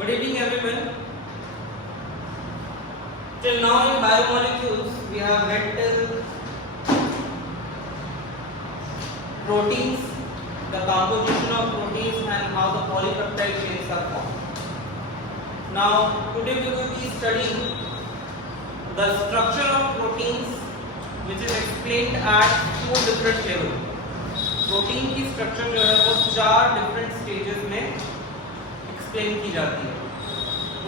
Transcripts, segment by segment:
Good evening, everyone. Till now in biomolecules, we have read till proteins, the composition of proteins, and how the polypeptide chains are formed. Now, today we will be studying the structure of proteins, which is explained at 4 different levels. Protein की structure जो है वो 4 different stages में explain की जाती है.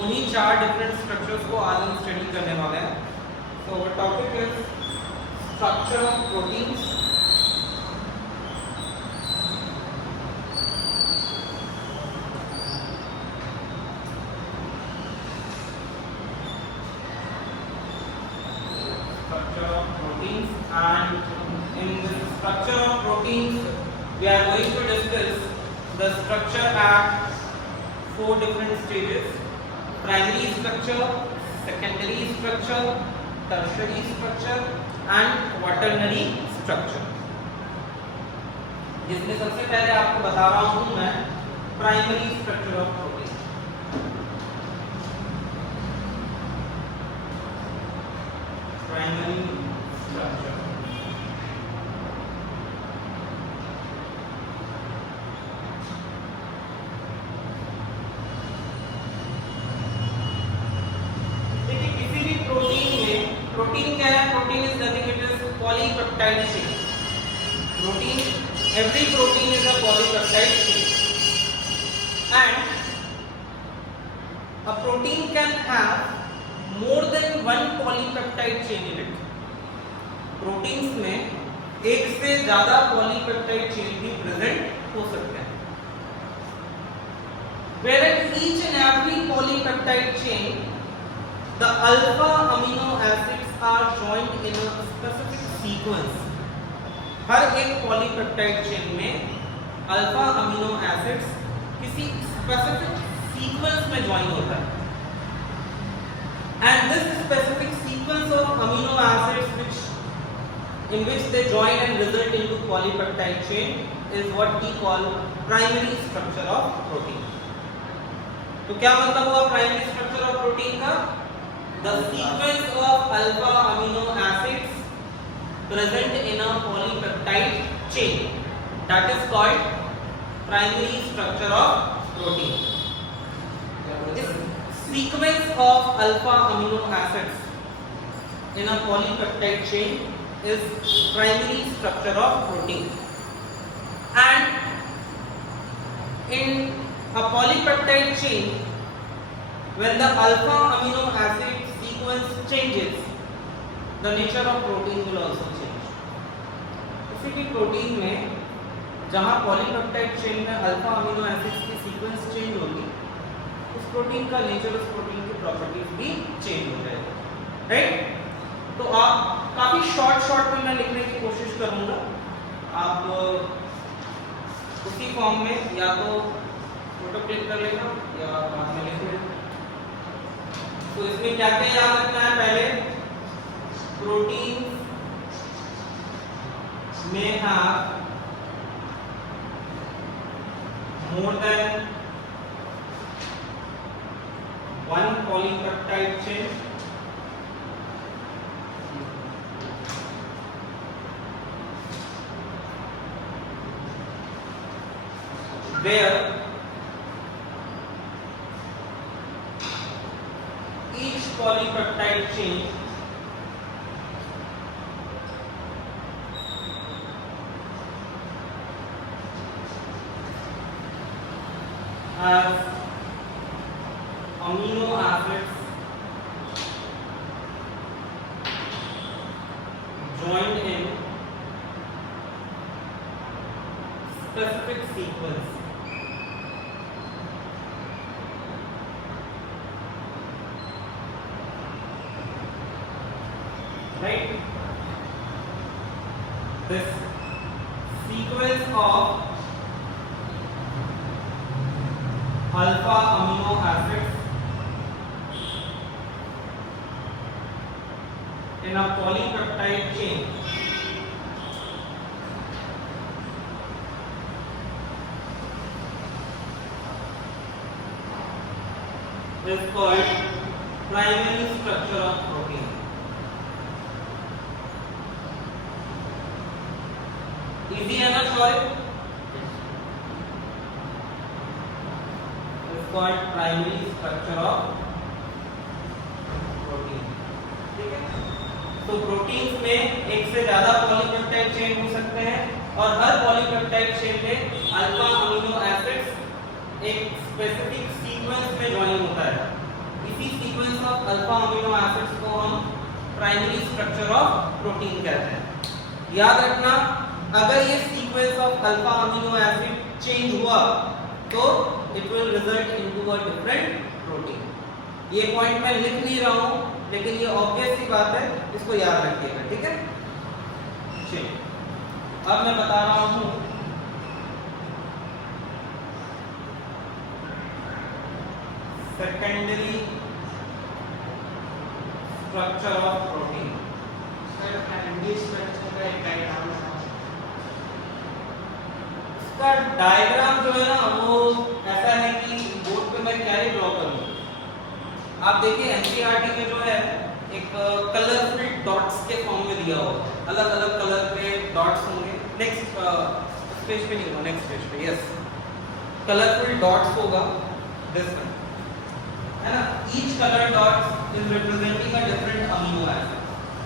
उन्हीं 4 different structures को आज हम स्टडी करने वाले हैं. So our topic is structure of proteins. Structure of proteins, and in the structure of proteins we are going to discuss the structure at 4 different stages: primary structure, secondary structure, tertiary structure and quaternary structure. जिसमें सबसे पहले आपको बता रहा हूं मैं primary structure of protein. Primary structure protein क्या है? Protein is nothing, it is polypeptide chain. Protein, every protein is a polypeptide chain, and a protein can have more than one polypeptide chain in it. Proteins में एक से ज्यादा polypeptide chain भी present हो सकते हैं. Whereas each and every polypeptide chain, the alpha amino acids are joined in a specific sequence. हर एक polypeptide chain में अल्फा अमीनो एसिड्स किसी स्पेसिफिक सीक्वेंस में ज्वाइन होता है. And this specific sequence of amino acids in which they join and result into polypeptide chain is what we call primary structure of protein. तो क्या मतलब हुआ primary structure of protein का? The sequence of alpha amino acids present in a polypeptide chain, that is called primary structure of protein. This sequence of alpha amino acids in a polypeptide chain is primary structure of protein. And in a polypeptide chain, when the alpha amino acid sequence changes, the nature of protein will also change. किसी भी protein में जहाँ polypeptide chain में alpha amino acids की sequence change होगी, उस protein का nature, उस प्रोटीन की प्रॉपर्टीज भी चेंज हो जाएगी. राइट? तो आप काफी शॉर्ट में मैं लिखने की कोशिश करूंगा. आप उसी फॉर्म में या तो फोटो क्लिक कर लेना या बाद में लिख लेना. तो इसमें क्या क्या याद रखना है? पहले प्रोटीन में have more than one polypeptide chain. Where each polypeptide chain has amino acids joined in specific sequence. Right? This sequence of alpha amino acids in a polypeptide chain is called primary structure of protein. Easy है ना solve? Is called primary structure of protein. ठीक है? तो proteins में एक से ज्यादा polypeptide chain हो सकते हैं और हर पॉलीपेप्टाइड चेन में अल्फा अमीनो एसिड्स एक स्पेसिफिक सीक्वेंस में ज्वाइन होता है। इसी sequence of alpha amino acids को हम प्राइमरी स्ट्रक्चर ऑफ प्रोटीन कहते हैं। याद रखना, अगर ये sequence of alpha amino acid change हुआ तो it will result into a different protein. ये पॉइंट मैं लिख नहीं रहा हूं, लेकिन ये ऑब्वियस सी बात है, इसको याद रखिएगा। ठीक है, चलिए अब मैं बता रहा हूं सेकेंडरी स्ट्रक्चर ऑफ प्रोटीन। इसका डायग्राम जो है ना वो ऐसा है कि बोर्ड पे मैं क्या ही ड्रॉ करूं। आप देखिए एनसीईआरटी में जो है एक कलरफुल डॉट्स के फॉर्म में दिया होगा, अलग अलग कलर के डॉट्स होंगे। नेक्स्ट पेज पे नहीं होगा, नेक्स्ट पेज पे, यस, कलरफुल डॉट्स होगा दिस वन, है ना। Each colour dots is representing a different amino acid,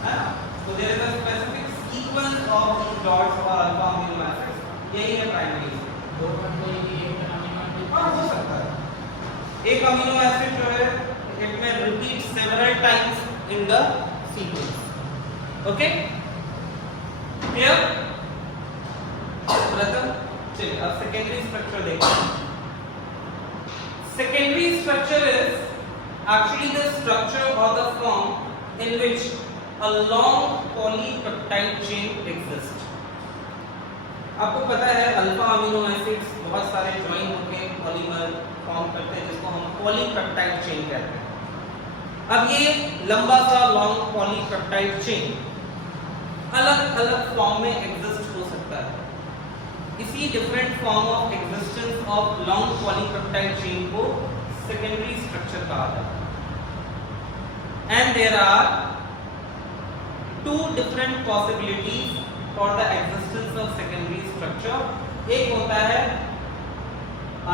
है ना। So there is a specific sequence of these dots for alpha amino acids. यही है प्राइमरी। हो सकता है एक अमीनो एसिड जो है it may repeat several times in the sequence. Okay, clear? प्रथम चलिए अब सेकेंडरी स्ट्रक्चर देखते हैं। Secondary structure is actually the structure or the form in which a long polypeptide chain exists. आपको पता है अल्फा अमीनो एसिड्स बहुत सारे ज्वाइन होकर पॉलीमर फॉर्म करते हैं जिसको हम पॉलीपेप्टाइड चेन कहते हैं। अब ये लंबा सा लॉन्ग पॉलीपेप्टाइड चेन अलग अलग फॉर्म में एग्जिस्ट हो सकता है। इसी different form of existence of long polypeptide chain को सेकेंडरी स्ट्रक्चर कहा जाता है। And there are two different possibilities for the existence of secondary structure. एक होता है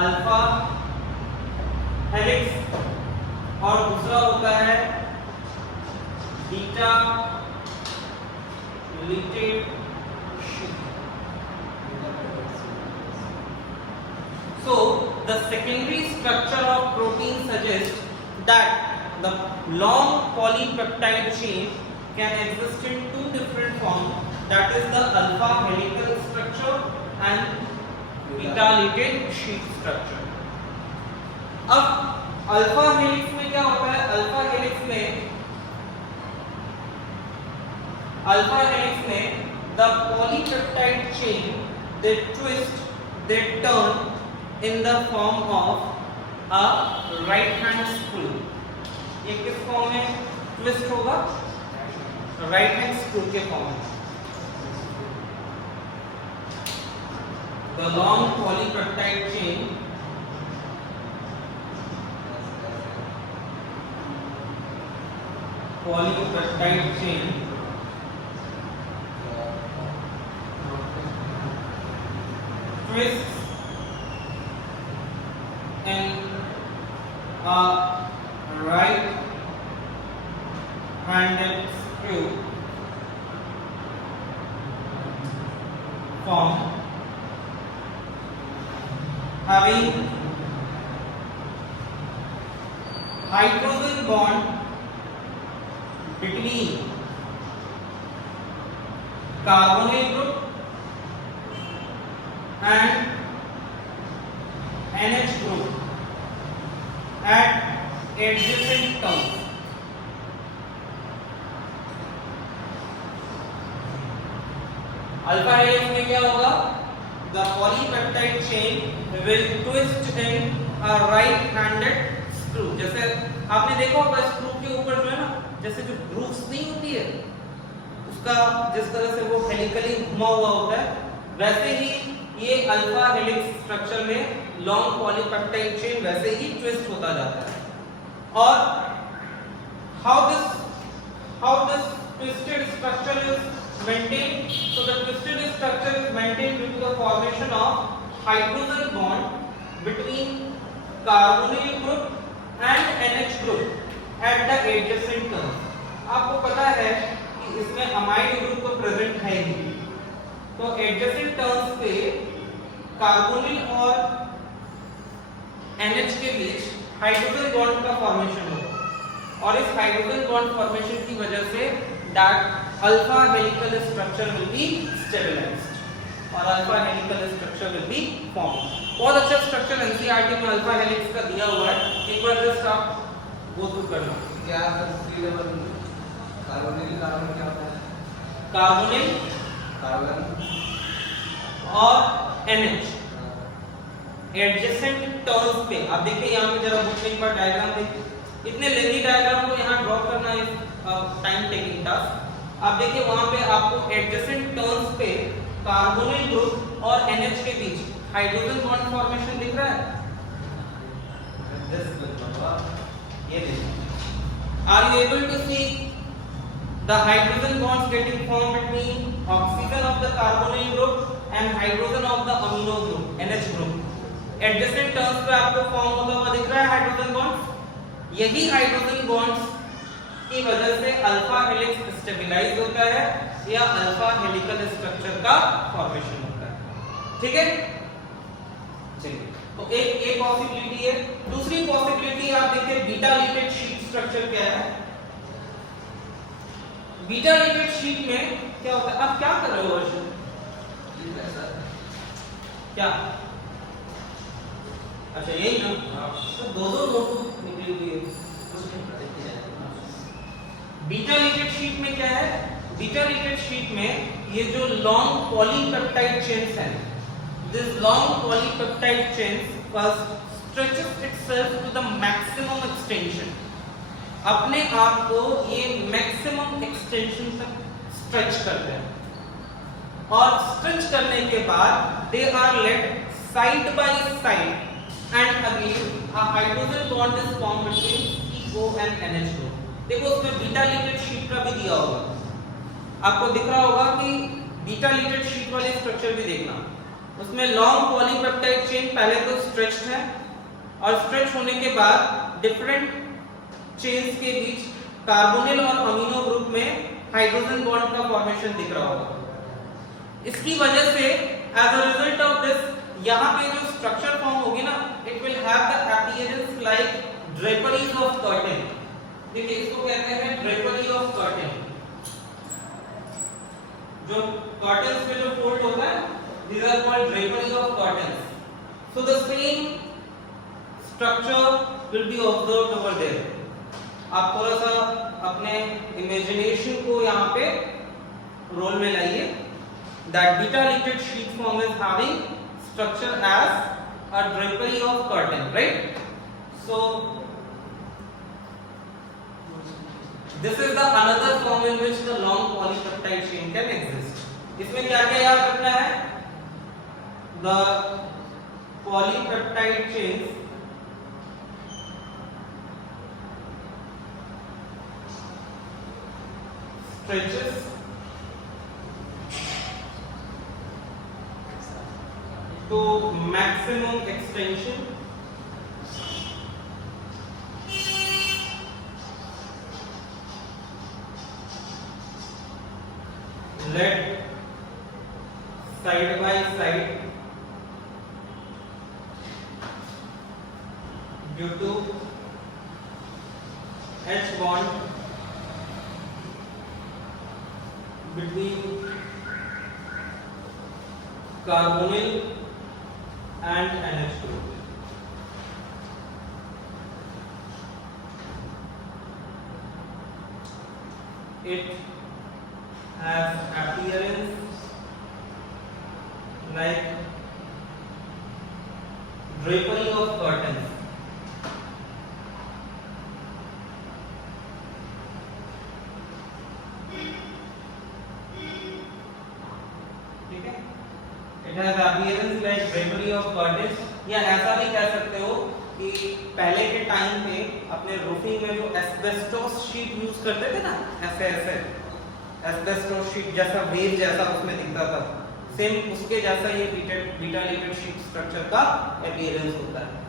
अल्फा हेलिक्स और दूसरा होता है beta linked sheet. So the secondary structure of protein suggests that the long polypeptide chain can exist in two different forms, that is the alpha helical structure and beta linked sheet structure. अब alpha helix में क्या होता है? Alpha helix में the polypeptide chain they twist, they turn in the form of a right hand screw. ये किस form में twist होगा? राइट हैंड स्क्रू के फॉर्म में। The long polypeptide chain twists in a right-handed screw form having hydrogen bond between carbonyl group and NH group at adjacent terms. Alpha helix में क्या होगा? The polypeptide chain will twist in a right-handed screw. जैसे आपने देखा होगा screw के ऊपर जो है ना, जैसे जो ग्रूव्स नहीं होती है उसका जिस तरह से वो हेलिकली घुमा हुआ होता है, वैसे ही ये अल्फा हेलिक्स स्ट्रक्चर में लॉन्ग पॉलीपेप्टाइड चेन वैसे ही ट्विस्ट होता जाता है। और how this twisted structure is maintained. So the twisted structure is maintained due to the formation of hydrogen bond between carbonyl group and NH group at the adjacent terms. आपको पता है कि इसमें अमाइड ग्रुप तो present है ही, तो adjacent terms पे कार्बोनिल और NH के बीच हाइड्रोजन बॉन्ड का फॉर्मेशन होगा, और इस हाइड्रोजन बॉन्ड फॉर्मेशन की वजह से that alpha helical structure will be stabilized और alpha helical structure will be formed. बहुत अच्छा स्ट्रक्चर एनसीईआरटी में अल्फा हेलिक्स का दिया हुआ है, एक बार जस्ट आप गो थ्रू करना। क्या सी लेवल कार्बोनिल कार्बन क्या होता है? कार्बोनिल कार्बन और NH एडजेसेंट टर्म्स पे आप देखिए यहाँ पे जरा बुक में एक बार डायग्राम देखिए, इतने लेंथी डायग्राम को यहाँ ड्रॉ करना इज टाइम टेकिंग टास्क। आप देखिए वहाँ पे आपको एडजेसेंट टर्म्स पे कार्बोनिल ग्रुप और NH के बीच हाइड्रोजन बॉन्ड फॉर्मेशन दिख रहा है। ये देखिए, are you able to see the hydrogen bonds getting formed between oxygen of the carbonyl group and hydrogen of the amino group NH group adjacent terms पे आपको फॉर्म होता हुआ दिख रहा है हाइड्रोजन बॉन्ड्स। यही हाइड्रोजन बॉन्ड्स की वजह से अल्फा हेलिक्स स्टेबलाइज होता है या अल्फा हेलिकल स्ट्रक्चर का फॉर्मेशन होता है। ठीक है, चलिए, तो एक पॉसिबिलिटी है। दूसरी पॉसिबिलिटी आप देखिए बीटा लिपिड शीट स्ट्रक्चर क्या है। बीटा लिपिड शीट में क्या होता है, आप क्या कर रहे हो वर्षन? क्या? अच्छा यही ना, तो दो नोटबुक निकली हुई है। बीटा लिपिड शीट में क्या है? बीटा लिपिड शीट में ये जो लॉन्ग पॉलीपेप्टाइड चेन्स हैं, this long polypeptide chains first stretches itself to the maximum extension, अपने आप को ये मैक्सिमम एक्सटेंशन तक स्ट्रेच करते हैं, और स्ट्रेच करने के बाद they are laid side by side and again a hydrogen bond is formed between CO and NH group. देखो उसमें बीटा लिपिड शीट का भी दिया होगा, आपको दिख रहा होगा कि बीटा लिपिड शीट वाले स्ट्रक्चर भी देखना, उसमें लॉन्ग पॉलीपेप्टाइड चेन पहले तो स्ट्रेच्ड है, और स्ट्रेच होने के बाद डिफरेंट चेन्स के बीच कार्बोनिल और अमीनो ग्रुप में हाइड्रोजन बॉन्ड का फॉर्मेशन दिख रहा होगा। इसकी वजह से as a result of this यहाँ पे जो स्ट्रक्चर फॉर्म होगी ना, it will have the appearance like draperies of curtain. देखिए इसको कहते हैं ड्रेपरी ऑफ कर्टेन, जो कर्टेन्स पे जो फोल्ड होता है, these are called drapery of curtains. So the same structure will be observed over there. आप थोड़ा सा अपने इमेजिनेशन को यहाँ पे रोल में लाइए। That beta liquid sheet form is having structure as a drapery of curtain, right? So this is the another form in which the long polypeptide chain can exist. इसमें क्या क्या याद रखना है? The polypeptide chains stretches to maximum extension led side by side due to H bond between carbonyl and NH group. It has appearance like drapery of curtains. ठीक है, it has appearance like drapery of curtains, या ऐसा भी कह सकते हो कि पहले के टाइम पे अपने रूफिंग में जो एस्बेस्टोस शीट यूज करते थे ना, ऐसे ऐसे एस्बेस्टोस शीट जैसा वेव जैसा उसमें दिखता था, सेम उसके जैसा ये बीटा लिपिड शीट स्ट्रक्चर का अपीयरेंस होता है।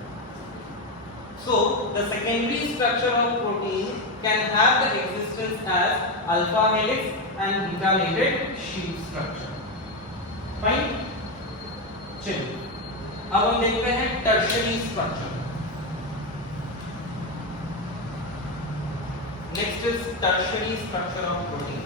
So the secondary structure of protein can have the existence as alpha helix and beta layered sheet structure. Fine? चलिए अब हम देखते हैं tertiary structure. Next is tertiary structure of protein.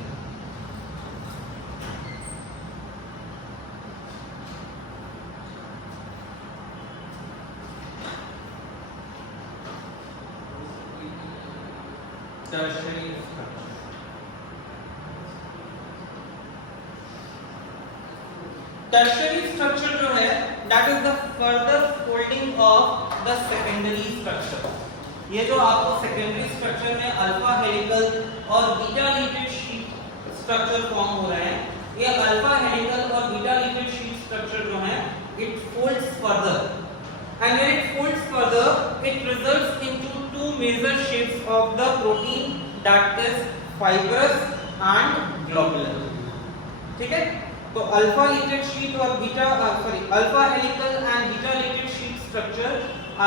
Tertiary structure. Tertiary structure जो है that is the further folding of the secondary structure. ये जो आपको secondary structure में अल्फा हेलिकल और beta pleated sheet structure form हो रहे हैं, ये अल्फा हेलिकल और बीटा लीटेड शीट स्ट्रक्चर जो है it folds further, and when it folds further it results into two major shapes of the protein, that is fibrous and globular. ठीक है, तो अल्फा लीटेड शीट और alpha helical and beta pleated sheet structure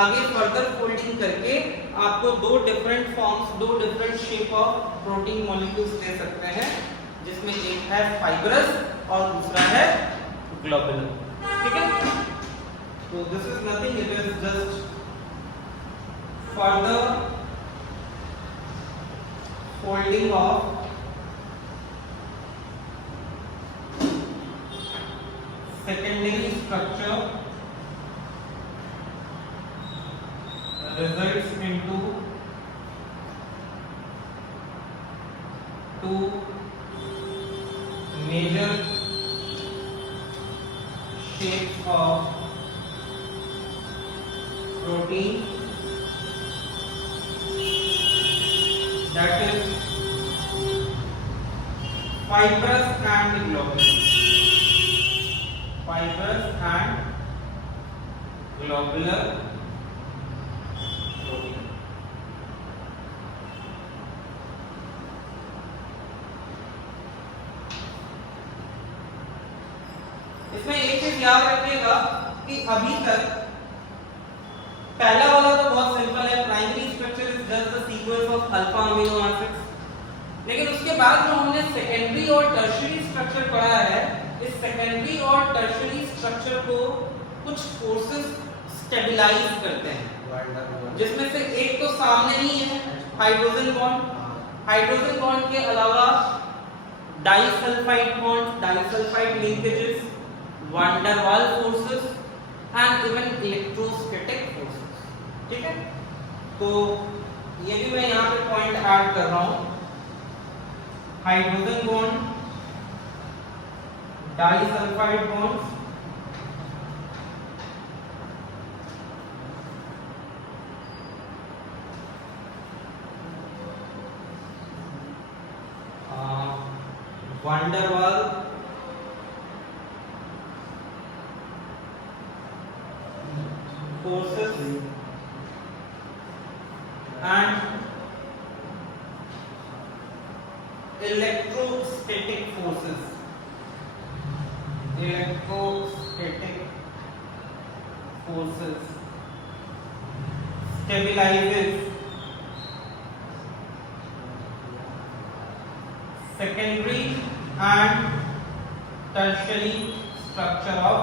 आगे further folding करके आपको दो different forms, दो different shape of protein molecules दे सकते हैं, जिसमें एक है फाइब्रस और दूसरा है ग्लोबुलर. ठीक है, तो this is nothing, it is just further folding of secondary structure results into two major shapes of protein, that is fibrous and globular. Fibrous and globular protein. इसमें एक चीज याद रखिएगा कि अभी तक पहला वाला तो बहुत सिंपल है, primary structure is just the sequence of alpha amino acids, लेकिन उसके बाद जो हमने सेकेंडरी और टर्शियरी स्ट्रक्चर पढ़ा है, इस सेकेंडरी और टर्शियरी स्ट्रक्चर को कुछ फोर्सेस स्टेबलाइज करते हैं, जिसमें से एक तो सामने ही है हाइड्रोजन बॉन्ड, हाइड्रोजन बॉन्ड के अलावा disulphide bond, disulphide linkages, van der Waals forces and even electrostatic forces. ठीक है, तो ये भी मैं यहाँ पे पॉइंट ऐड कर रहा हूँ. Hydrogen bond, disulphide bonds, van der Waals forces and electrostatic forces. Electrostatic forces stabilizes secondary and tertiary structure of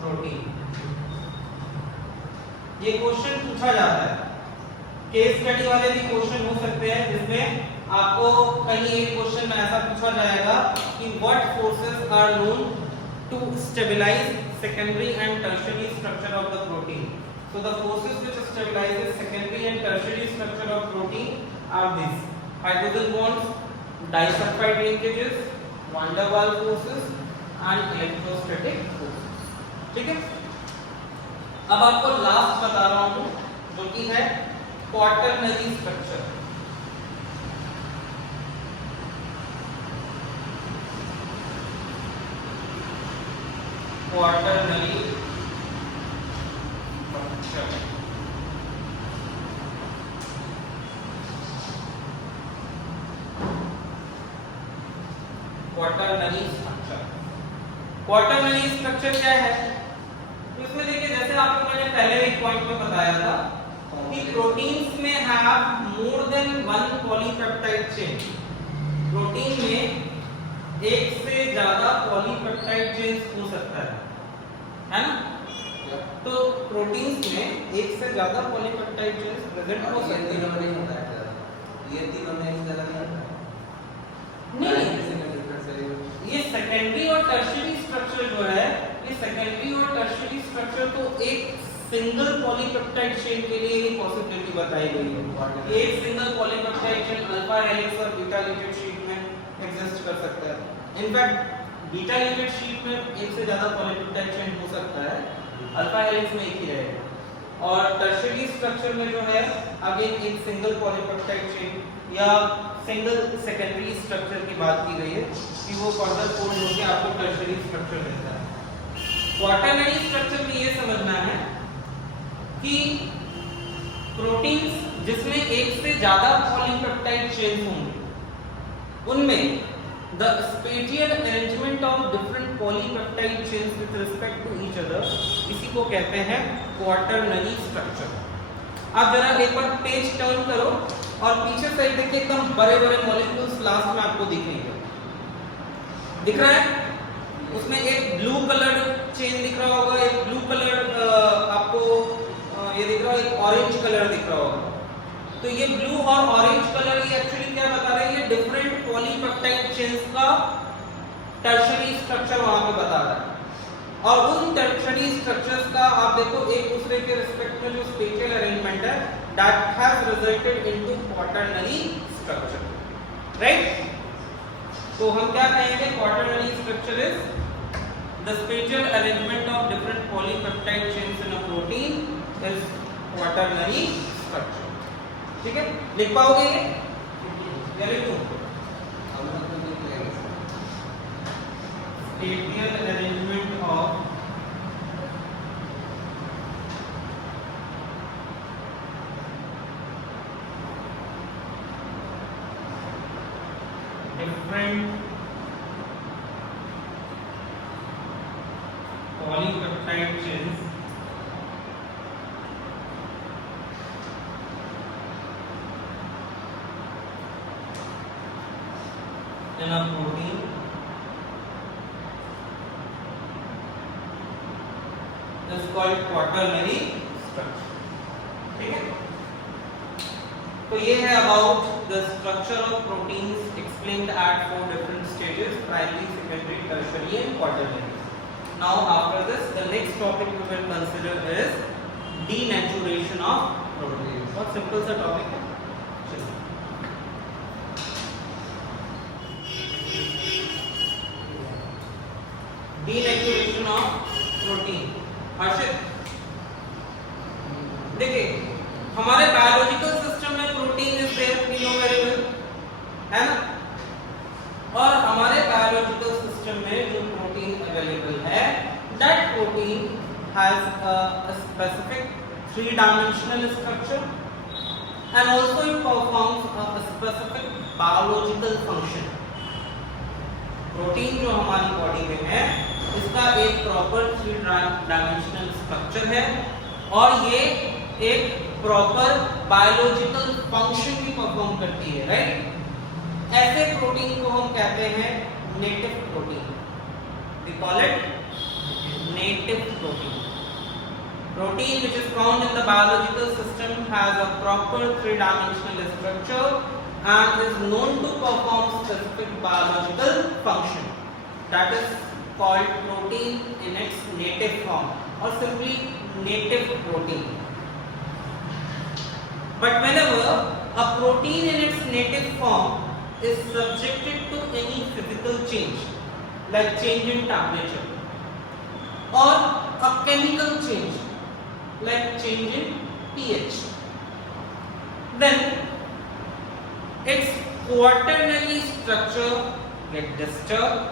protein. ये क्वेश्चन पूछा जाता है, केस स्टडी वाले भी क्वेश्चन हो सकते हैं, जिसमें आपको कहीं एक क्वेश्चन में ऐसा पूछा जाएगा कि what forces are known to stabilise secondary and tertiary structure of the protein. So the forces which stabilises secondary and tertiary structure of protein are this: hydrogen bonds, disulphide linkages, van der Waals forces and electrostatic forces. ठीक है, अब आपको last बता रहा हूं जो कि है quaternary structure. Quaternary structure quaternary structure. Quaternary structure क्या है? इसमें देखिए जैसे आपको मैंने पहले एक पॉइंट में बताया था कि प्रोटीन्स में have more than one polypeptide chain. Protein में एक से ज्यादा पॉलीपेप्टाइड चेन्स हो सकता है ना? तो प्रोटीन्स में एक से ज्यादा पॉलीपेप्टाइड चेन्स प्रेजेंट हो सकते हैं। नहीं होता है ये तीनों में एक ज्यादा नहीं होता नहीं, ये सेकेंडरी और टर्शियरी स्ट्रक्चर जो है, ये सेकेंडरी और टर्शियरी स्ट्रक्चर तो एक सिंगल पॉलीपेप्टाइड चेन के लिए ही पॉसिबिलिटी बताई गई है। एक single polypeptide chain alpha helix और बीटा लीटेड शीट में एग्जिस्ट कर सकता है। इनफैक्ट बीटा लीटेड शीट में एक से ज्यादा पॉलीपेप्टाइड चेन हो सकता है, अल्फा हेलिक्स में एक ही रहेगा। और टर्शियरी स्ट्रक्चर में जो है अगेन एक सिंगल पॉलीपेप्टाइड चेन या सिंगल सेकेंडरी स्ट्रक्चर की बात की गई है कि वो फर्दर फोल्ड होकर आपको टर्शियरी स्ट्रक्चर देता है। क्वाटरनरी स्ट्रक्चर में ये समझना है कि प्रोटीन्स जिसमें एक से ज्यादा पॉलीपेप्टाइड चेन्स होंगे उनमें the spatial arrangement of different polypeptide chains with respect to each other, इसी को कहते हैं क्वाटरनरी स्ट्रक्चर। आप जरा एक बार पेज टर्न करो और पीछे साइड देखिए एकदम बड़े बड़े मॉलिक्यूल्स लास्ट में आपको दिखेंगे। दिख रहा है? उसमें एक ब्लू कलर चेन दिख रहा होगा, एक ब्लू कलर आपको ये दिख रहा है, एक ऑरेंज कलर दिख रहा होगा। तो ये ब्लू और ऑरेंज कलर ये एक्चुअली क्या बता रहे हैं? ये डिफरेंट पॉलीपेप्टाइड चेन्स का टर्शियरी स्ट्रक्चर वहां पे बता रहा है। और उन टर्शियरी स्ट्रक्चर्स का आप देखो एक दूसरे के रिस्पेक्ट में जो स्पेटियल अरेंजमेंट है that has resulted into quaternary structure, right? तो हम क्या कहेंगे? quaternary structure is the spatial arrangement of different polypeptide chains in a protein is quaternary structure। ठीक है, लिख पाओगे ये? या लिख दूं? spatial arrangement of different polypeptide chains in a protein is called quaternary structure। ठीक है, तो ये है about the structure of proteins explained at 4 different stages: primary, secondary, tertiary and quaternary। Now after this the next topic we will consider is denaturation of proteins। बहुत simple सा topic है। denaturation of protein। Harshit देखिए हमारे biological system में protein is there, we know very well, है ना? और हमारे बायोलॉजिकल सिस्टम में जो प्रोटीन अवेलेबल है that protein has a specific 3-dimensional structure and also it performs a specific biological function। Protein जो हमारी बॉडी में है इसका एक प्रॉपर 3-dimensional स्ट्रक्चर है और ये एक प्रॉपर बायोलॉजिकल फंक्शन भी परफॉर्म करती है, राइट? ऐसे प्रोटीन को हम कहते हैं native protein. We call it native protein. Protein which is found in the biological system has a proper 3-dimensional structure and is known to perform specific biological function, that is called protein in its native form or simply native protein। But whenever a protein in its native form is subjected to any physical change like change in temperature or a chemical change like change in pH, then its quaternary structure get disturbed,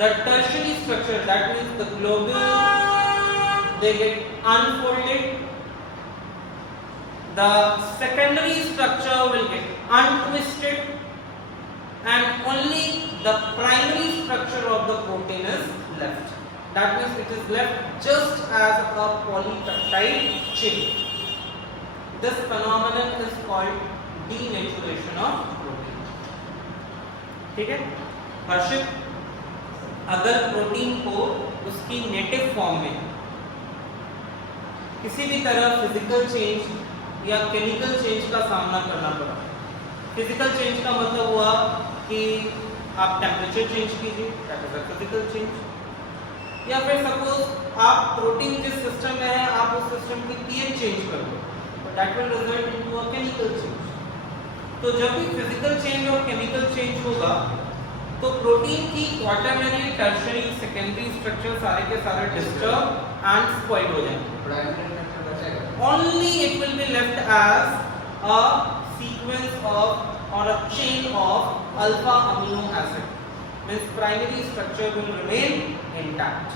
the tertiary structure, that means the globules, they get unfolded, the secondary structure will get untwisted and only the primary structure of the protein is left. That means it is left just as a polypeptide chain. This phenomenon is called denaturation of protein. ठीक है? हर्षित, अगर protein को उसकी native form में किसी भी तरह physical change या केमिकल चेंज का सामना करना पड़ा, फिजिकल चेंज का मतलब हुआ कि आप टेम्परेचर चेंज कीजिए, that is a physical change, या फिर सपोज आप प्रोटीन जिस सिस्टम में है आप उस सिस्टम की पीएच चेंज कर दो, that will result into a chemical change. तो जब भी फिजिकल चेंज और केमिकल चेंज होगा तो प्रोटीन की क्वाटरनरी, टर्शियरी, सेकेंडरी स्ट्रक्चर सारे के सारे डिस्टर्ब एंड स्पॉइल हो जाएंगे. प्राइमरी स्ट्रक्चर बचेगा. Only it will be left as a sequence of or a chain of alpha amino acid. Means primary structure will remain intact.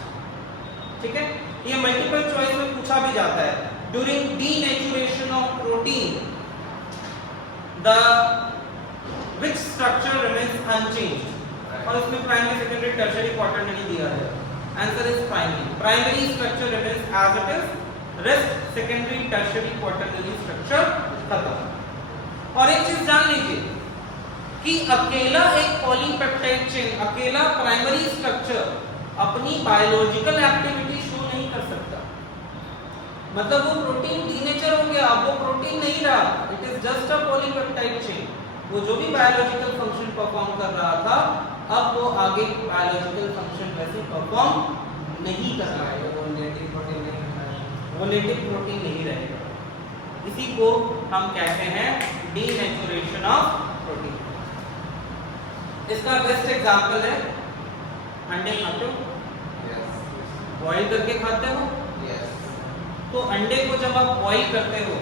ठीक है? ये multiple choice में पूछा भी जाता है. During denaturation of protein, the which structure remains unchanged? और इसमें प्राइमरी, सेकेंडरी, टर्शियरी, क्वाटरनरी दिया है. Answer is primary. Primary structure remains as it is. Rest secondary, tertiary, quaternary structure खत्म. और एक चीज जान लीजिए कि अकेला एक पॉलीपेप्टाइड चेन, अकेला प्राइमरी स्ट्रक्चर अपनी बायोलॉजिकल एक्टिविटी शो नहीं कर सकता. मतलब वो प्रोटीन डीनेचर हो गया, अब वो प्रोटीन नहीं रहा, it is just a polypeptide chain. वो जो भी बायोलॉजिकल फंक्शन परफॉर्म कर रहा था, अब वो आगे बायोलॉजिकल फंक्शन वैसे परफॉर्म नहीं कर रहा है. वो नेटिव प्रोटीन नहीं है. वो नेटिव प्रोटीन नहीं रहेगा. इसी को हम कहते हैं डीनेचुरेशन ऑफ प्रोटीन. इसका बेस्ट एग्जांपल है अंडे खाते हो, यस. बॉईल करके खाते हो. यस. तो अंडे को जब आप बॉईल करते हो,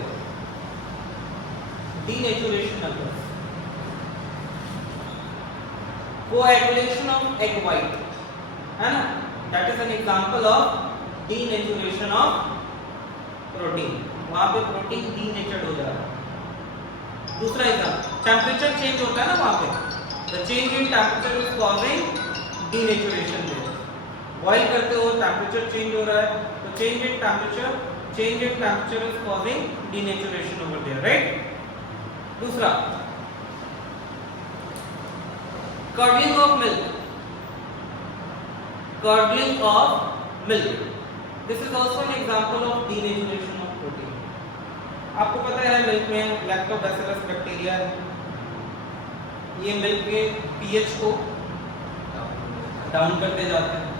डीनेचुरेशन होता है. कोएगुलेशन ऑफ एग वाइट, है ना? That is an example of denaturation of protein. वहां पे प्रोटीन डीनेचर्ड हो जा रहा है. दूसरा एग्जांपल, टेम्परेचर चेंज होता है ना वहां पे. The change in temperature is causing denaturation. Boil करते हो, टेम्परेचर चेंज हो रहा है, तो change in temperature is causing denaturation over there, right? दूसरा, curdling of milk. Curdling of milk. This is also an example of denaturation of protein. आपको पता है मिल्क में लैक्टोबैसिलस बैक्टीरिया है. ये मिल्क के पीएच को डाउन करते जाते हैं.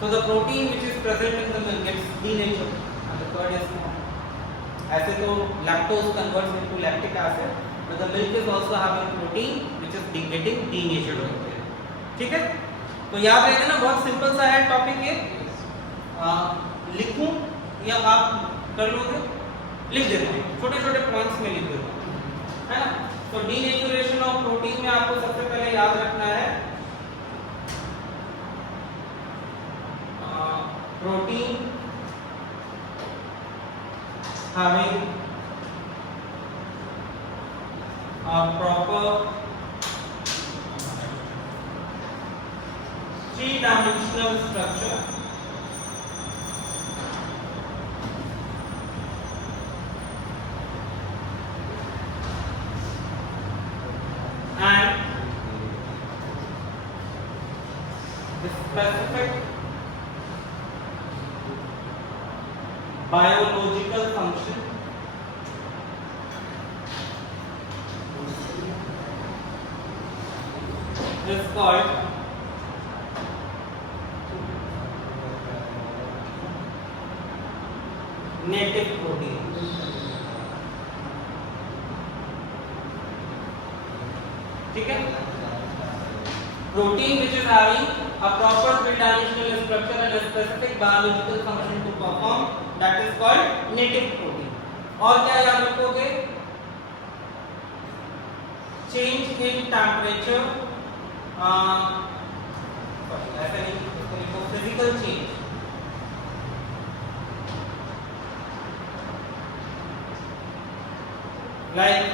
So the protein which is present in the milk gets denatured and the curd is formed. ऐसे तो lactose converts into lactic acid, but the milk is also having protein which is getting denatured होते हैं. ठीक है? तो याद रखना ना, बहुत सिंपल सा है टॉपिक ये. लिखूं या आप कर लोगे? लिख देता हूँ, छोटे छोटे पॉइंट्स में लिख देता हूँ, है ना? तो डीनेचुरेशन ऑफ प्रोटीन में आपको सबसे पहले याद रखना है protein having a proper three-dimensional structure and the specific biological function is called native protein. ठीक है? Protein which is having a proper three-dimensional structure and a specific biological function to perform, that is called native protein. और क्या याद रखोगे? Change in temperature, ऐसा नहीं, इसको लिखो physical change. Like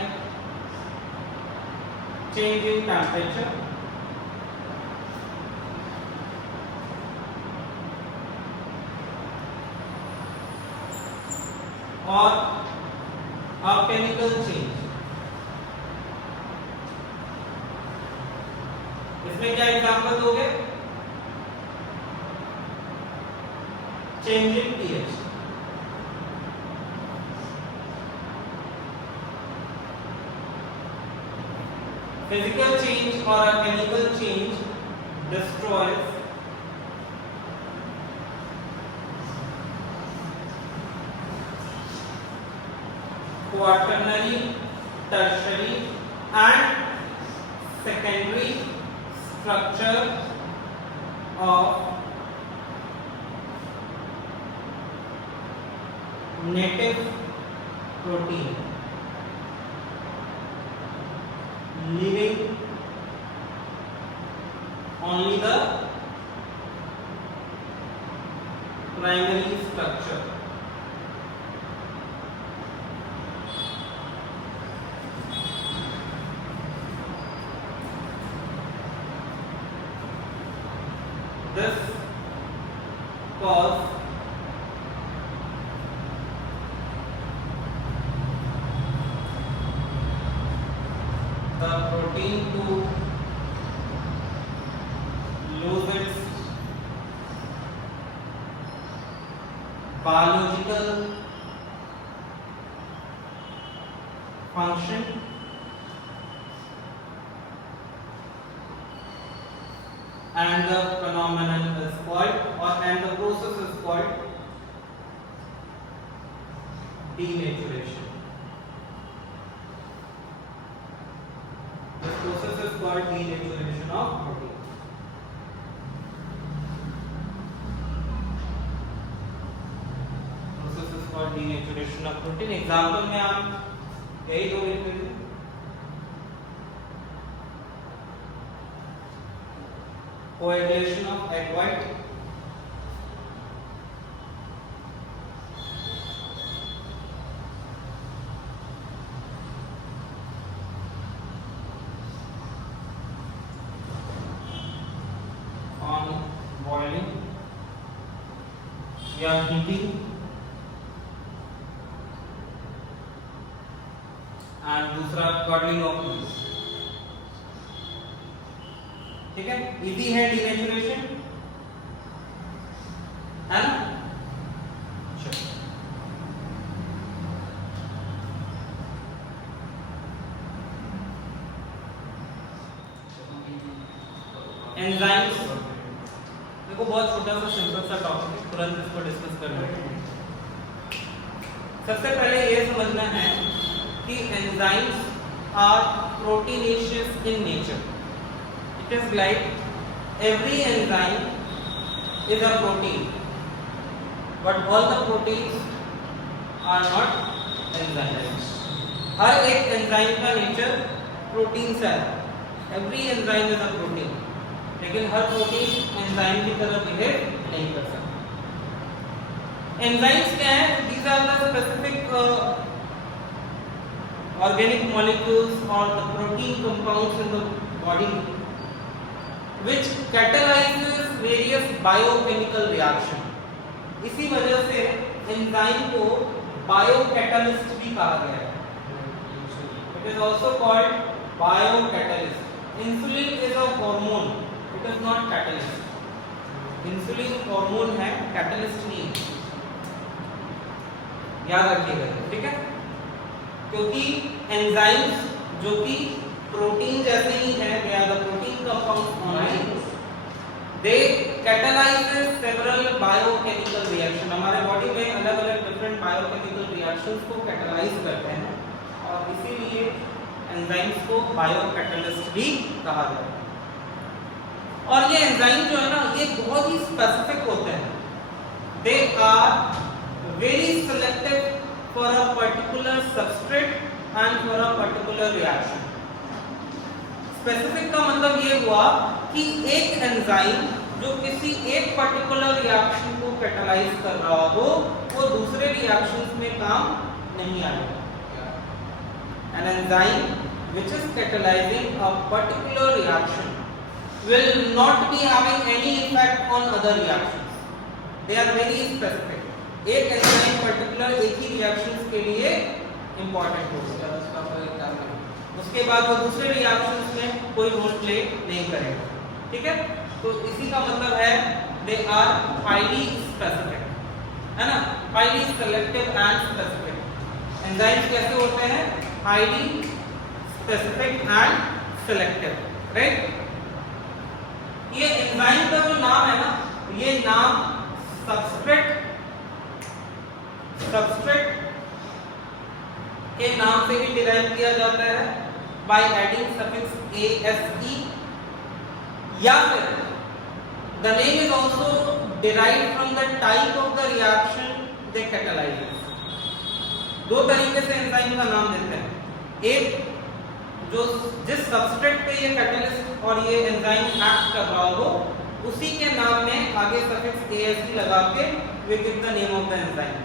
change in temperature, of chemical change. इसमें क्या एग्जांपल दोगे? Change in pH, physical change or a chemical change destroys quaternary, tertiary and secondary structure of native protein, leaving only the primary structure. This cause the protein to lose its biological function and the phenomenon is called and the process is called denaturation. This process is called denaturation of protein. Process is called denaturation of protein. Example में आप यही दो लिखेंगे. Coagulation of egg white, on boiling या heating and दूसरा curdling of milk. ठीक है, easy है डिनेचुरेशन, है ना? एंजाइम्स देखो बहुत छोटा सा सिंपल सा टॉपिक है, तुरंत इसको डिस्कस कर लेते हैं. सबसे पहले ये समझना है कि enzymes are proteinaceous in nature. It is like every enzyme is a protein, but all the proteins are not enzymes. हर एक एंजाइम का नेचर प्रोटीन से है. Every enzyme is a protein, लेकिन हर प्रोटीन एंजाइम की तरह बिहेव नहीं कर सकता. एंजाइम्स क्या है? These are the specific organic molecules or the protein compounds in the body which catalyzes various biochemical reaction. इसी वजह से एंजाइम को बायोकैटलिस्ट भी कहा गया है. It is also called biocatalyst. Insulin is a hormone. It is not catalyst. Insulin hormone है, catalyst नहीं है. याद रखिएगा, ठीक है? क्योंकि एंजाइम्स जो कि प्रोटीन जैसे ही है, they are the protein compounds only. They catalyze several biochemical reaction. हमारे बॉडी में अलग-अलग different biochemical reactions को catalyze करते हैं और इसीलिए एंजाइम्स को बायोकैटलिस्ट भी कहा जाता है. और ये एंजाइम जो है ना, ये बहुत ही स्पेसिफिक होते हैं. They are very selective for a particular substrate and for a particular reaction. Specific का मतलब ये हुआ कि एक एंजाइम जो किसी एक पर्टिकुलर रिएक्शन को कैटलाइज कर रहा हो, वो दूसरे रिएक्शंस में काम नहीं आएगा. An enzyme which is catalyzing a particular reaction will not be having any effect on other reactions. They are very specific. एक एंजाइम पर्टिकुलर एक ही रिएक्शंस के लिए इंपॉर्टेंट हो उसके बाद उसका कोई काम नहीं। उसके बाद वो दूसरे रिएक्शंस में कोई रोल प्ले नहीं करेगा। ठीक है, तो इसी का मतलब है दे आर हाईली स्पेसिफिक, है ना, highly selective and specific. Enzymes कैसे होते हैं? Highly specific and selective, right. ये एंजाइम का जो नाम है ना, ये नाम सबस्ट्रेट के नाम से ही डिराइव किया जाता है बाय एडिंग सफिक्स ase, या फिर the name is also derived from the type of the reaction they catalyze। दो तरीके से एंजाइम का नाम देते हैं। एक जो जिस सबस्ट्रेट पे ये कैटलिस्ट और ये एंजाइम एक्ट कर रहा हो उसी के नाम में आगे सफिक्स ase लगा के we give the name of the enzyme.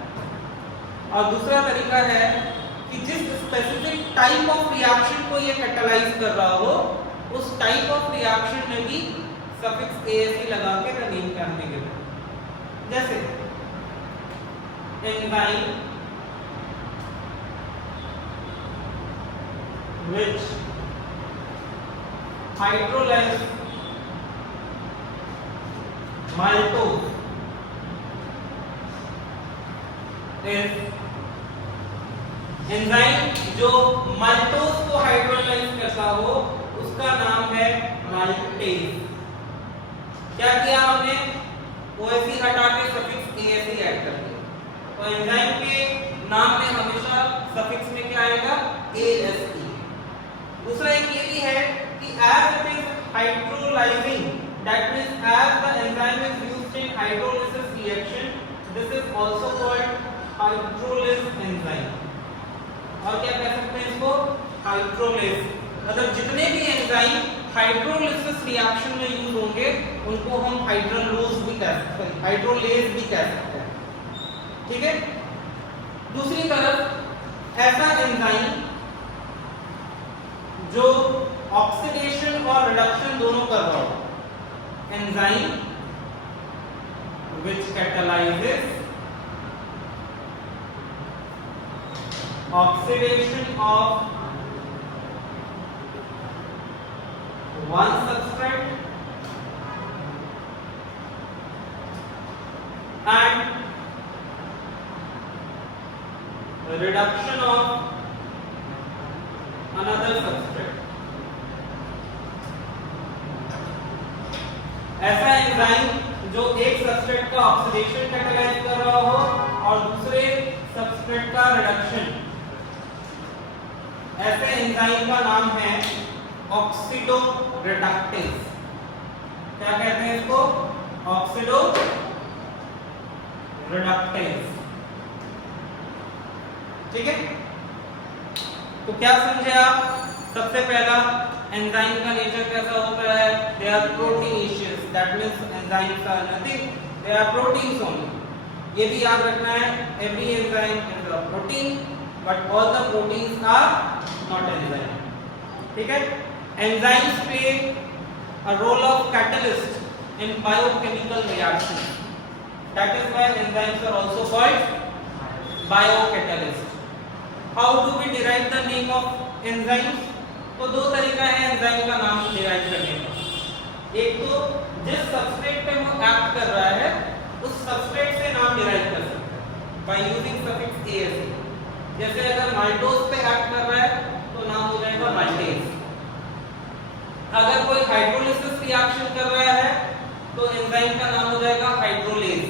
और दूसरा तरीका है कि जिस स्पेसिफिक टाइप ऑफ रिएक्शन को ये कैटलाइज कर रहा हो उस टाइप ऑफ रिएक्शन में भी सफिक्स ase लगा के the name can be given. जैसे enzyme which hydrolyze maltose is enzyme जो माल्टोज को हाइड्रोलाइज करता हो उसका नाम है माल्टेज। क्या किया हमने? OSE हटा के सफिक्स ase ऐड कर दिया। तो एंजाइम के नाम में हमेशा सफिक्स में क्या आएगा? ase। दूसरा एक ये भी है कि as it is hydrolyzing, that means as the enzyme is used in hydrolysis reaction, this is also called hydrolase enzyme। और क्या कह सकते हैं इसको? हाइड्रोलेज। मतलब जितने भी एंजाइम हाइड्रोलिसिस रिएक्शन में यूज होंगे उनको हम हाइड्रोलोज भी कह सकते हैं, हाइड्रोलेज भी कह सकते हैं। ठीक है, दूसरी तरफ ऐसा एंजाइम जो ऑक्सीडेशन और रिडक्शन दोनों कर रहा हो, enzyme which कैटलाइजेस oxidation of one substrate and reduction of another substrate। ऐसा एंजाइम जो एक सबस्ट्रेट का ऑक्सीडेशन कैटलाइज कर रहा हो और दूसरे सबस्ट्रेट का रिडक्शन, ऐसे एंजाइम का नाम है ऑक्सीडो रिडक्टेज। क्या कहते हैं इसको? Oxido reductase. ठीक है, तो क्या समझे आप? सबसे पहला एंजाइम का नेचर कैसा होता है? They are proteinaceous, that means enzymes are nothing, they are proteins only. ये भी याद रखना है, every enzyme is a protein but all the proteins are not enzyme. ठीक है, enzymes play a role of catalyst in biochemical reaction, that is why enzymes are also called biocatalyst. How do we derive the name of enzymes? तो दो तरीका है enzyme का नाम derive करने का। एक तो जिस सबस्ट्रेट पे वो एक्ट कर रहा है उस सबस्ट्रेट से नाम डिराइव कर सकते हैं बाय यूजिंग सफिक्स ase। जैसे अगर माल्टोज पे एक्ट कर रहा है तो नाम हो जाएगा माल्टेज। अगर कोई हाइड्रोलिसिस रिएक्शन कर रहा है तो एंजाइम का नाम हो जाएगा हाइड्रोलेज।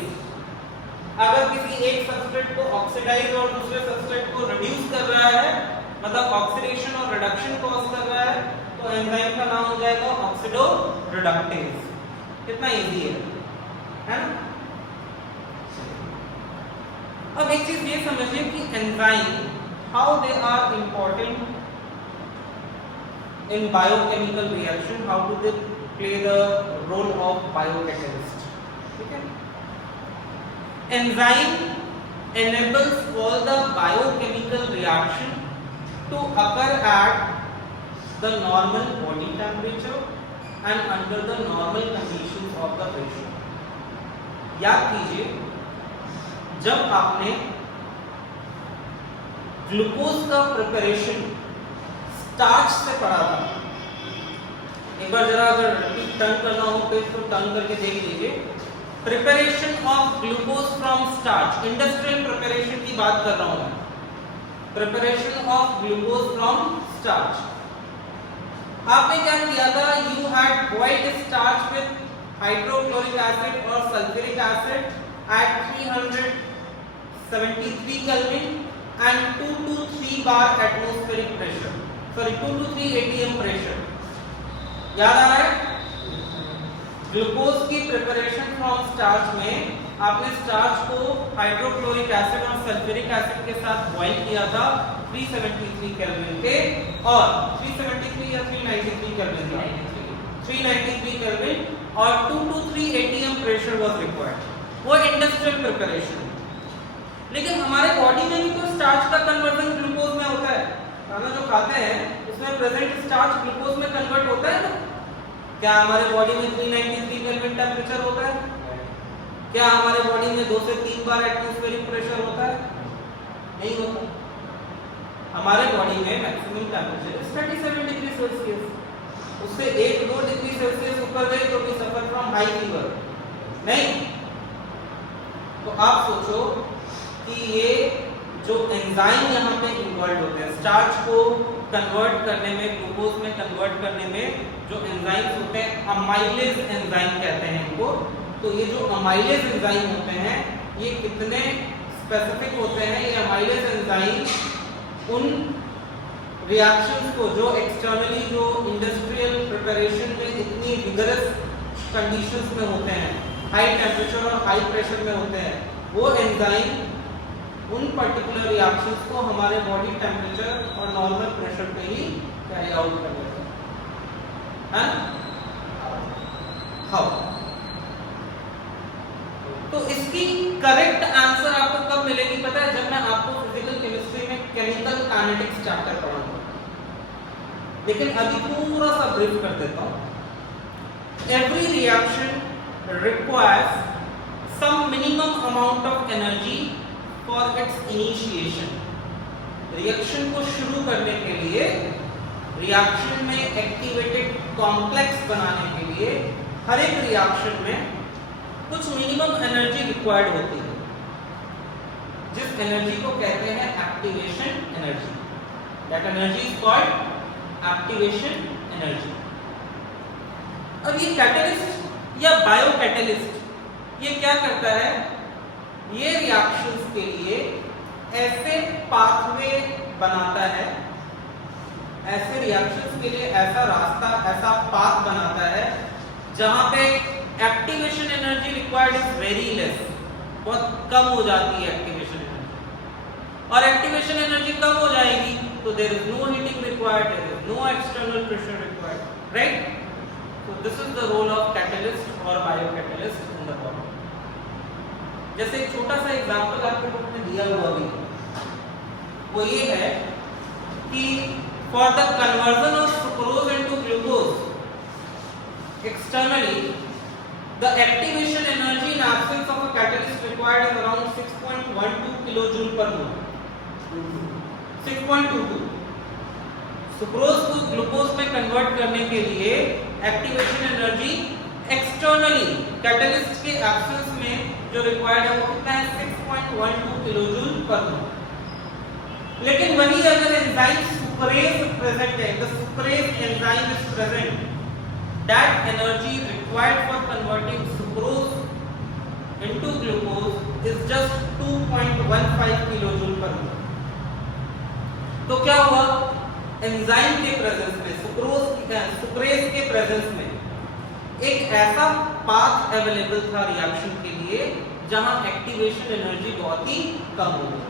अगर किसी एक सबस्ट्रेट को ऑक्सीडाइज और दूसरे सबस्ट्रेट को रिड्यूस कर रहा है, मतलब ऑक्सीडेशन और रिडक्शन कॉज कर रहा है, तो एंजाइम का नाम हो जाएगा ऑक्सीडो रिडक्टेज। कितना इजी है ना? अब एक चीज ये समझिए कि enzyme how they are important in biochemical reaction, how do they play the role of biocatalyst. ठीक है, enzyme enables all the biochemical reaction to occur at the normal body temperature and under the normal conditions of the patient। याद कीजिए, जब आपने glucose का preparation starch से पढ़ा था। एक बार जरा अगर टर्न करना हो तो इसको टर्न करके देख लीजिए। Preparation of glucose from starch, industrial preparation की बात कर रहा हूं मैं। Preparation of glucose from starch, आपने क्या किया था? You had boiled starch with hydrochloric acid और sulphuric acid at 373 Kelvin and 2 to 3 bar atmospheric pressure, sorry 2 to 3 atm pressure। याद आ रहा है? ग्लूकोज की प्रिपरेशन फ्रॉम स्टार्च में आपने स्टार्च को हाइड्रोक्लोरिक एसिड और सल्फ्यूरिक एसिड के साथ बॉईल किया था 373 केल्विन पे, और 373 या 393 केल्विन था, 393 केल्विन, और 2 to 3 atm pressure was required. वो इंडस्ट्रियल प्रिपरेशन। लेकिन हमारे बॉडी में भी तो स्टार्च का कन्वर्जन ग्लूकोज में होता है। खाना जो खाते हैं उसमें प्रेजेंट स्टार्च ग्लूकोज में कन्वर्ट होता है ना? क्या हमारे बॉडी में 393 केल्विन टेम्परेचर होता है? क्या हमारे बॉडी में 2 से 3 बार एटमॉस्फेरिक प्रेशर होता है? नहीं होता। हमारे बॉडी में मैक्सिमम टेम्परेचर 37 डिग्री सेल्सियस। उससे 1-2 डिग्री सेल्सियस ऊपर गए तो भी सफर फ्रॉम हाई फीवर नहीं। तो आप सोचो कि ये जो एंजाइम यहाँ पे इन्वॉल्व होते हैं स्टार्च को कन्वर्ट करने में, ग्लूकोज में कन्वर्ट करने में, जो एंजाइम्स होते हैं अमाइलेज एंजाइम कहते हैं इनको। तो ये जो अमाइलेज एंजाइम होते हैं ये कितने स्पेसिफिक होते हैं? ये अमाइलेज एंजाइम उन रिएक्शंस को जो एक्सटर्नली जो इंडस्ट्रियल प्रिपरेशन में इतनी विगरस कंडीशंस में होते हैं, हाई टेम्परेचर और हाई प्रेशर में होते हैं, वो एंजाइम उन पर्टिकुलर रिएक्शंस को हमारे बॉडी टेम्परेचर और नॉर्मल प्रेशर पे ही कैरी आउट कर देते हैं। हाउ? तो इसकी करेक्ट आंसर आपको कब मिलेगी पता है? जब मैं आपको फिजिकल केमिस्ट्री में केमिकल काइनेटिक्स चैप्टर पढ़ाऊंगा। लेकिन अभी पूरा सा ब्रीफ कर देता हूं। Every reaction requires some minimum amount of energy for its initiation। Reaction को शुरू करने के लिए, रिएक्शन में एक्टिवेटेड कॉम्प्लेक्स बनाने के लिए हर एक रिएक्शन में कुछ मिनिमम एनर्जी रिक्वायर्ड होती है, जिस एनर्जी को कहते हैं activation energy. That energy is called activation energy. अब ये कैटलिस्ट या बायो कैटलिस्ट ये क्या करता है? ये रिएक्शंस के लिए ऐसे पाथवे बनाता है, ऐसे रिएक्शंस के लिए ऐसा रास्ता, ऐसा पाथ बनाता है जहां पे activation energy required is very less, बहुत कम हो जाती है एक्टिवेशन एनर्जी। और एक्टिवेशन एनर्जी कम हो जाएगी तो there is no heating required, there is no external pressure required, right? So this is the role of catalyst or biocatalyst in the body। जैसे एक छोटा सा एग्जांपल आपको बुक में दिया हुआ भी, वो ये है कि for the conversion of sucrose into glucose externally, the activation energy in absence of a catalyst required is around 6.12 kilojoule per mole। 6.22। Sucrose को ग्लूकोज में कन्वर्ट करने के लिए एक्टिवेशन एनर्जी एक्सटर्नली कैटलिस्ट के एब्सेंस में जो रिक्वायर्ड है वो कितना है? 6.12 किलोजूल पर मोल। लेकिन वही अगर एंजाइम सुक्रेज प्रेजेंट है, the sucrase enzyme is present, that energy required for converting sucrose into glucose is just 2.15 kilojoule पर मोल। तो क्या हुआ? एंजाइम के प्रेजेंस में, सुक्रेज के प्रेजेंस में एक ऐसा पाथ अवेलेबल था रिएक्शन के लिए जहां एक्टिवेशन एनर्जी बहुत ही कम हो गई।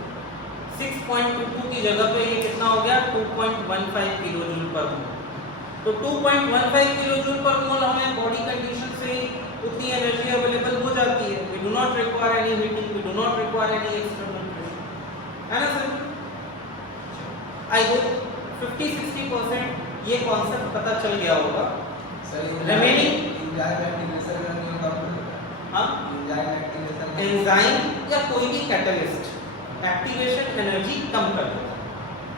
6.22 की जगह पे ये कितना हो गया? 2.15 किलोजूल पर मोल। तो 2.15 किलोजूल पर मोल हमें बॉडी कंडीशन से उतनी एनर्जी अवेलेबल हो जाती है। We do not require any heating, we do not require any external pressure, है ना सर? आई होप 50-60% ये कॉन्सेप्ट पता चल गया होगा। रिमेनिंग एंजाइम या कोई भी कैटलिस्ट एक्टिवेशन एनर्जी कम कर देता है।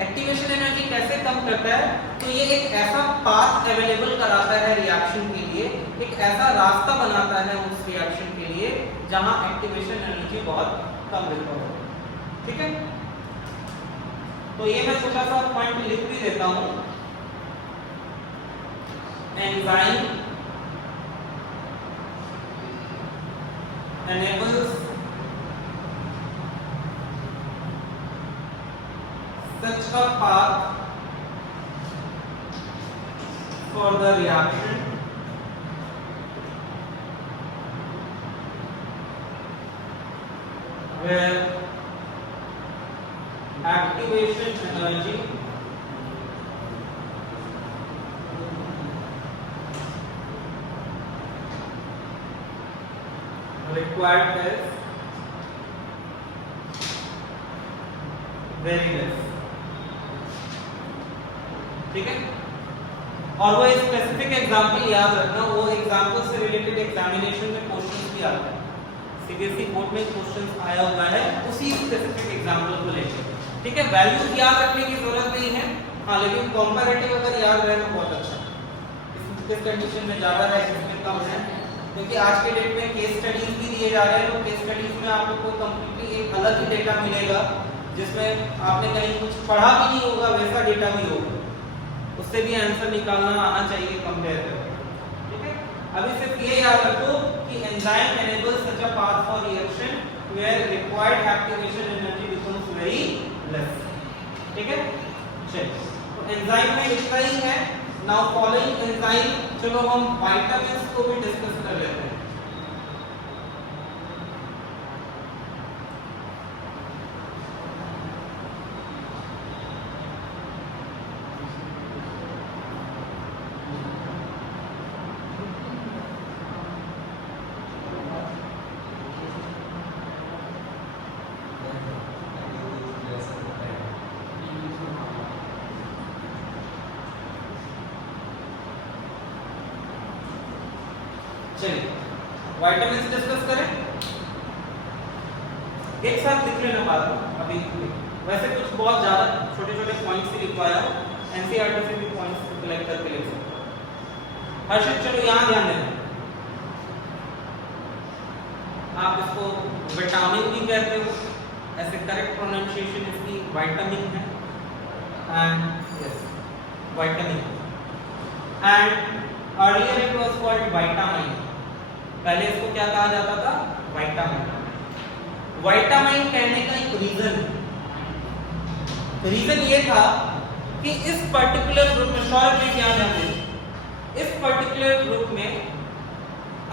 एक्टिवेशन एनर्जी कैसे कम करता है? तो ये एक ऐसा पाथ अवेलेबल कराता है रिएक्शन के लिए, एक ऐसा रास्ता बनाता है उस रिएक्शन के लिए जहां एक्टिवेशन एनर्जी बहुत कम रिकवर हो। ठीक है, तो ये मैं छोटा सा पॉइंट लिख भी देता हूं। Enzyme enables such a path for the reaction where activation energy required is very less। ठीक है, और वो स्पेसिफिक एग्जांपल याद रखना, वो एग्जांपल से रिलेटेड एग्जामिनेशन में क्वेश्चंस भी आते हैं। सीबीएसई बोर्ड में क्वेश्चंस आया हुआ है उसी स्पेसिफिक एग्जांपल को लेकर। ठीक है, वैल्यूज याद रखने की जरूरत नहीं है, हाँ लेकिन कंपैरेटिव अगर याद रहे तो बहुत अच्छा। किस कंडीशन में ज्यादा है, किसमें कम है, क्योंकि आज के डेट में केस स्टडीज भी दिए जा रहे हैं, तो केस स्टडीज में आपको कंप्लीटली एक अलग ही डेटा मिलेगा जिसमें आपने कहीं कुछ पढ़ा भी नहीं होगा, वैसा डेटा भी होगा, उससे भी आंसर निकालना आना चाहिए कंपेयर करके। ठीक है, अभी सिर्फ ये याद रखो कि enzyme enables such a path for reaction where required activation energy becomes very less। ठीक है, चलिए तो एंजाइम में इतना ही है। नाउ फॉलोइंग एंजाइम, चलो हम विटामिन्स को भी डिस्कस कर लेते हैं। चलिए विटामिन्स डिस्कस करें, एक साथ लिख लेना बाद में। अभी वैसे कुछ बहुत ज्यादा छोटे छोटे पॉइंट्स ही लिखवाया, एनसीईआरटी से भी पॉइंट्स कलेक्ट करके लिख सकते हो। हर्षित चलो यहाँ ध्यान देना, आप इसको विटामिन भी कहते हो, ऐसे करेक्ट प्रोनाउंसिएशन इसकी विटामिन है, and yes vitamin, and earlier it was called vitamin. पहले इसको क्या कहा जाता था? विटामिन। विटामिन कहने का एक रीजन ये था कि इस पर्टिकुलर ग्रुप में, शॉर्ट में क्या ध्यान दें, इस पर्टिकुलर ग्रुप में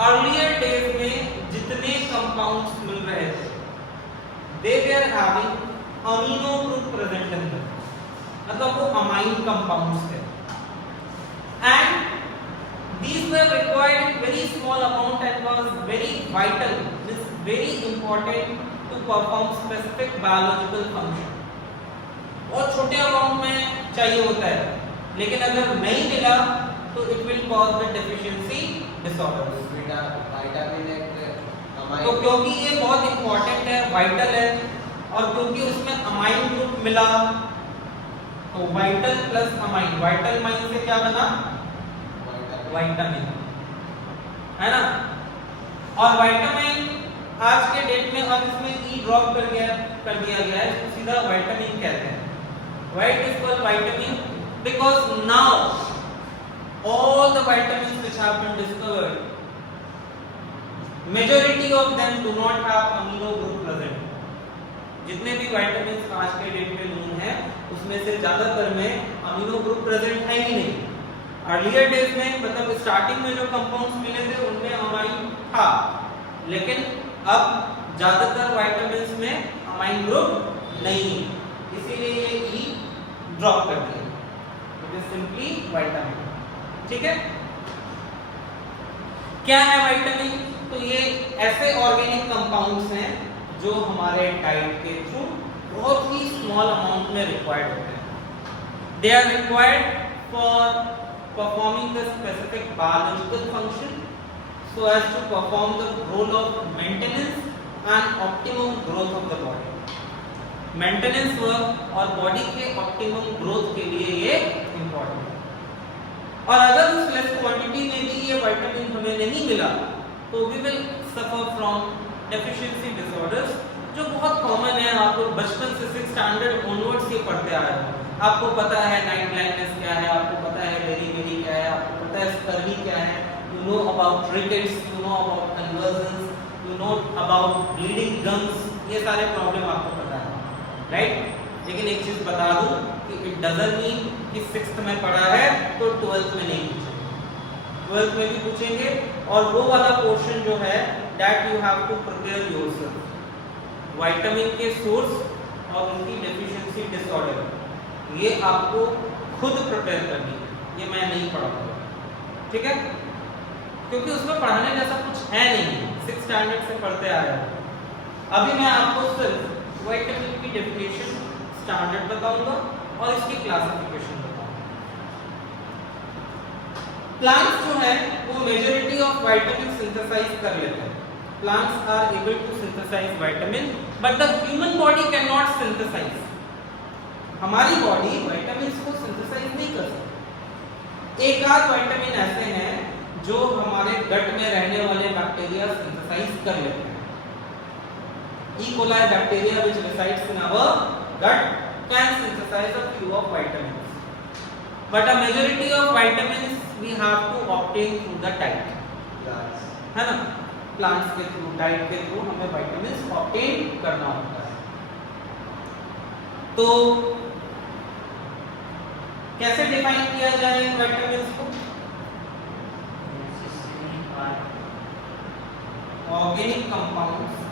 अर्लियर डेज में जितने कंपाउंड्स मिल रहे थे they were having amino group present in them, मतलब वो अमाइन कंपाउंड्स थे, and these were required in very small amount and was very vital, is very important to perform specific biological function। बहुत छोटे amount में चाहिए होता है, लेकिन अगर नहीं मिला तो it will cause the deficiency disorder। Vitamin तो क्योंकि ये बहुत इंपॉर्टेंट है, वाइटल है, और क्योंकि उसमें अमाइन ग्रुप मिला तो vital plus amine, vital mine से क्या बना? विटामिन, है ना। और विटामिन आज के डेट में अब इसमें ई ड्रॉप कर दिया गया है, तो सीधा विटामिन कहते हैं। Why it is called vitamin? Because now all the vitamins which have been discovered, majority of them do not have amino group present। जितने भी विटामिन्स आज के डेट में नोन है उसमें से ज्यादातर में अमीनो ग्रुप प्रेजेंट है ही नहीं। अर्लियर डेज में, मतलब स्टार्टिंग में जो कंपाउंड्स मिले थे उनमें अमाइन था, लेकिन अब ज्यादातर विटामिन्स में अमाइन ग्रुप नहीं है, इसीलिए ये ई ड्रॉप कर दिया, इट इज सिंपली विटामिन। ठीक है, क्या है विटामिन? तो ये ऐसे ऑर्गेनिक कंपाउंड्स हैं जो हमारे डाइट के थ्रू बहुत ही स्मॉल अमाउंट में रिक्वायर्ड होते हैं। They are required for performing the specific biological function so as to perform the role of maintenance and optimum growth of the body। Maintenance work और बॉडी के optimum growth के लिए ये important है। और अगर उस लेस क्वांटिटी में भी ये विटामिन हमें नहीं मिला तो we will suffer from deficiency disorders, जो बहुत कॉमन है। आप लोग बचपन से 6th स्टैंडर्ड ऑनवर्ड्स ये पढ़ते आ रहे हो। आपको पता है नाइट ब्लाइंडनेस क्या है, आपको पता है बेरी क्या है, आपको पता है स्कर्वी क्या है, you know about rickets, you know about convergence, you know about bleeding gums, ये सारे प्रॉब्लम आपको पता है, राइट? लेकिन एक चीज बता दूं कि इट डजंट मीन कि 6th में पढ़ा है तो 12th में नहीं पूछेंगे, 12th में भी पूछेंगे। और वो वाला पोर्शन जो है that you have to prepare yourself. Vitamin के सोर्स और उनकी डेफिशिएंसी डिसऑर्डर, ये आपको खुद प्रिपेयर करनी है, ये मैं नहीं पढ़ाऊंगा, ठीक है? क्योंकि उसमें पढ़ाने जैसा कुछ है नहीं, 6th स्टैंडर्ड से पढ़ते आ रहे हो। अभी मैं आपको सिर्फ विटामिन की डेफिनेशन स्टैंडर्ड बताऊंगा और इसकी क्लासिफिकेशन बताऊंगा। प्लांट्स जो है वो मेजॉरिटी ऑफ विटामिन सिंथेसाइज कर लेते हैं। Plants are able to synthesise vitamin but the human body can not synthesise. हमारी बॉडी विटामिन्स को सिंथेसाइज नहीं कर सकती। एक आध विटामिन ऐसे हैं जो हमारे गट में रहने वाले बैक्टीरिया सिंथेसाइज कर लेते हैं। E coli bacteria which resides in our gut can synthesize a few of vitamins, but a majority of vitamins we have to obtain through the diet, है ना? प्लांट्स के थ्रू, डाइट के through हमें vitamins obtain करना होता है। तो कैसे डिफाइन किया जाए इन vitamins को? Organic compounds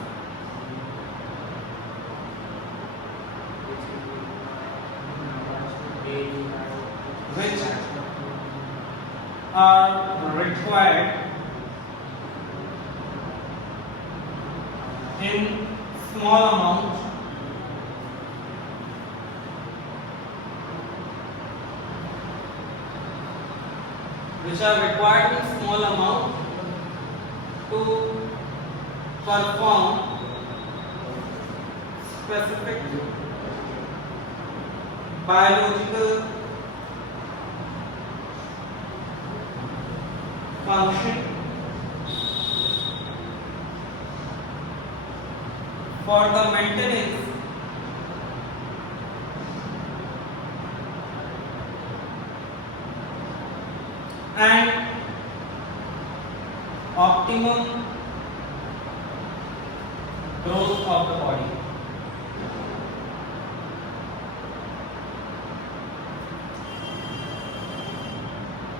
which are required in small amount to perform specific biological function for the maintenance and optimum growth of the body.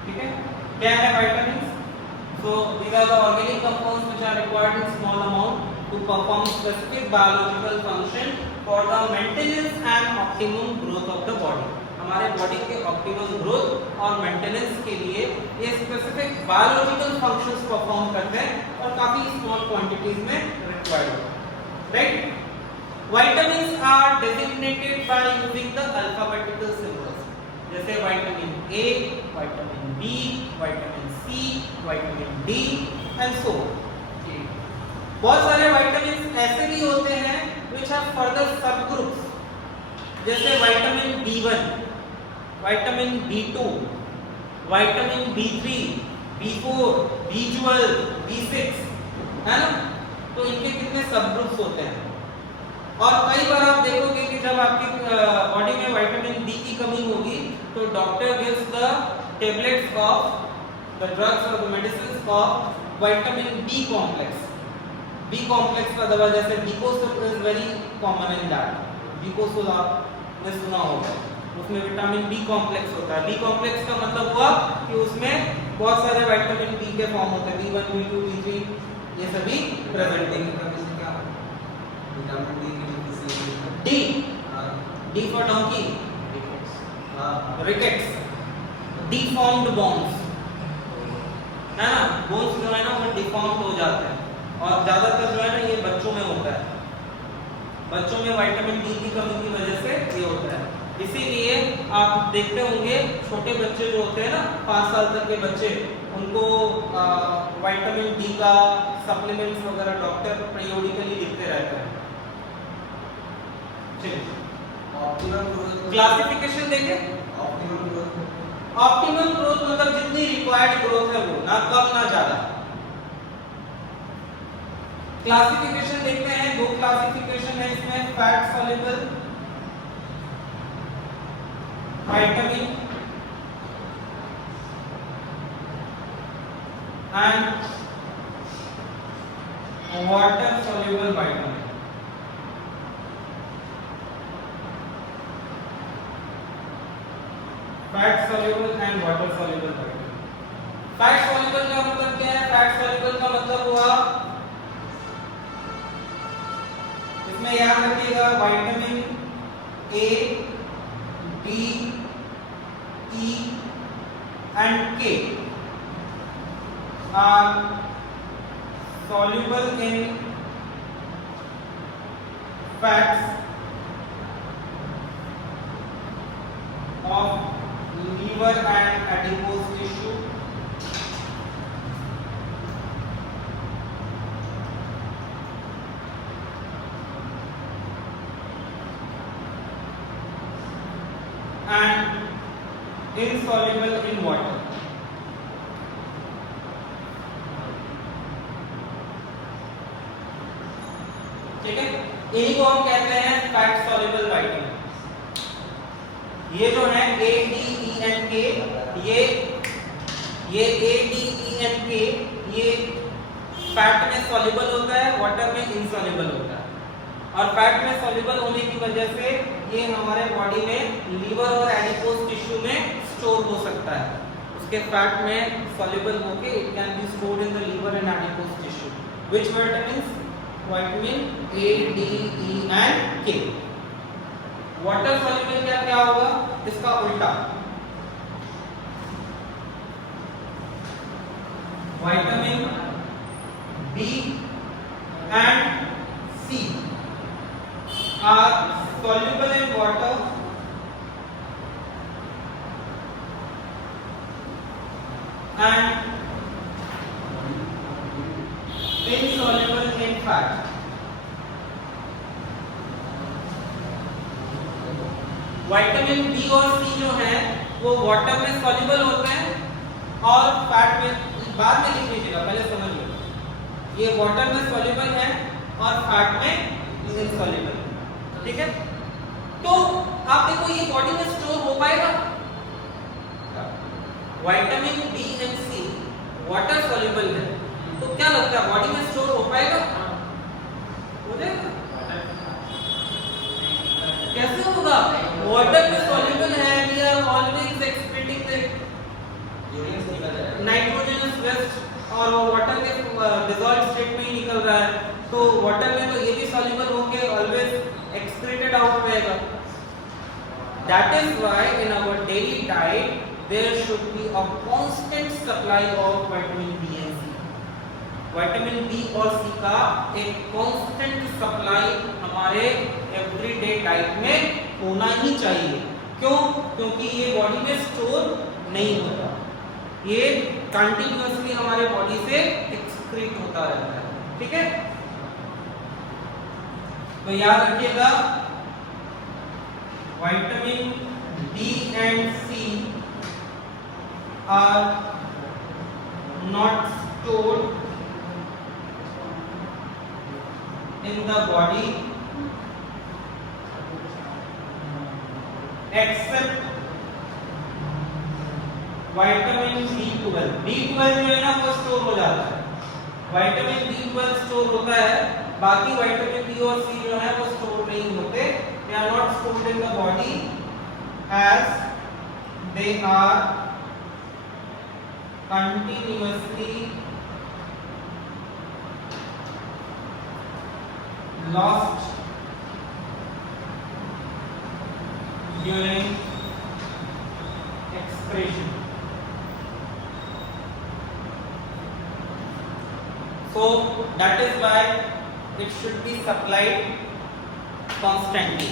ठीक है? क्या है vitamins? So these are the organic compounds which are required in small amount to perform specific biological function for the maintenance and optimum growth of the body. हमारे body के optimum growth और maintenance के लिए ये specific biological functions perform करते हैं और काफी स्मॉल क्वांटिटीज में रिक्वायर्ड होते हैं, right? Vitamins are designated by using the alphabetical symbols, जैसे vitamin A, vitamin B, vitamin C, vitamin D and so. बहुत सारे विटामिन्स ऐसे भी होते हैं which have further subgroups, जैसे vitamin B1, vitamin B2, vitamin B3, B4, B12, B6, है ना? तो इनके कितने सब ग्रुप्स होते हैं। और कई बार आप देखोगे कि जब आपकी बॉडी में विटामिन डी की कमी होगी तो doctor gives the tablets of the drugs और the medicine of vitamin B complex. B complex का दवा जैसे डिकोसोल is very common in that. डिकोसोल आपने सुना होगा, उसमें विटामिन बी कॉम्प्लेक्स होता है। बी कॉम्प्लेक्स का मतलब हुआ कि उसमें बहुत सारे विटामिन बी के फॉर्म होते हैं, B1, B2, B3, ये सभी प्रेजेंटिंग। विटामिन डी की deficiency, D for donkey, rickets, deformed bones, है ना? बोन्स जो है ना वो डिफॉर्म्ड हो जाते हैं और ज्यादातर जो है ना ये बच्चों में होता है। बच्चं में विटामिन डी की कमी की वजह से ये होता है। इसीलिए आप देखते होंगे छोटे बच्चे जो होते हैं ना 5 साल तक के बच्चे, उनको विटामिन डी का सप्लीमेंट्स वगैरह डॉक्टर पीरियोडिकली लिखते रहते हैं। चलिए ऑप्टिमम ग्रोथ क्लासिफिकेशन देखें। ऑप्टिमम ग्रोथ ऑप्टिमम ग्रोथ मतलब जितनी रिक्वायर्ड ग्रोथ है वो, ना कम ना ज्यादा। क्लासिफिकेशन देखते हैं, दो क्लासिफिकेशन है इसमें, fat soluble vitamin and water soluble vitamin. Fat soluble and water soluble vitamin. Fat soluble का मतलब क्या है? फैट सॉल्युबल का मतलब हुआ, इसमें याद रखिएगा vitamin A, D, E and के are soluble in fats of liver and adipose tissue and insoluble in water। ठीक है, इन्हीं को हम कहते हैं फैट सॉल्युबल विटामिन। ये जो है ए डी ई एन के, ये ए डी ई एन के ये फैट में सॉल्युबल होता है, वाटर में इनसॉल्युबल होता है। और फैट में सॉल्युबल होने की वजह से ये हमारे बॉडी में लीवर और एडिपोज टिश्यू में स्टोर हो सकता है। उसके फैट में सॉल्युबल होके it can be stored in the liver and adipose tissue. Which vitamins? Vitamin A, D, E and K. Water soluble क्या होगा? इसका उल्टा, vitamin B and C are soluble in water and insoluble in fat। Vitamin B और C जो है वो water में soluble होते हैं और फैट में, बाद में लिख लीजिएगा, पहले समझ लो। ये वाटर में सॉल्युबल है और फैट में इनसॉल्युबल। ठीक है, तो आप देखो ये बॉडी में स्टोर हो पाएगा? Vitamin B and C water soluble है, तो क्या लगता है बॉडी में स्टोर हो पाएगा? हो जाएगा? कैसे होगा? वाटर में सॉल्युबल है, we are always expecting nitrogenous waste और वो वाटर के डिसॉल्व स्टेट में ही निकल रहा है, तो वाटर में तो ये भी सॉल्युबल होके ऑलवेज excreted out रहेगा। That is why in our daily diet there should be a constant supply of vitamin B and C। Vitamin B और सी का एक कांस्टेंट सप्लाई हमारे एवरीडे डाइट में होना ही चाहिए। क्यों? क्योंकि ये बॉडी में स्टोर नहीं होता, ये कंटिन्यूअसली हमारे बॉडी से एक्सक्रीट होता रहता है। ठीक है, तो याद रखिएगा vitamin B and C are not stored in the body except vitamin B12। B12 जो है ना वो स्टोर हो जाता है, विटामिन B12 स्टोर होता है, बाकी विटामिन बी और सी जो है वो स्टोर नहीं होते। They are not stored in the body as they are continuously lost during excretion। So that is why it should be supplied constantly।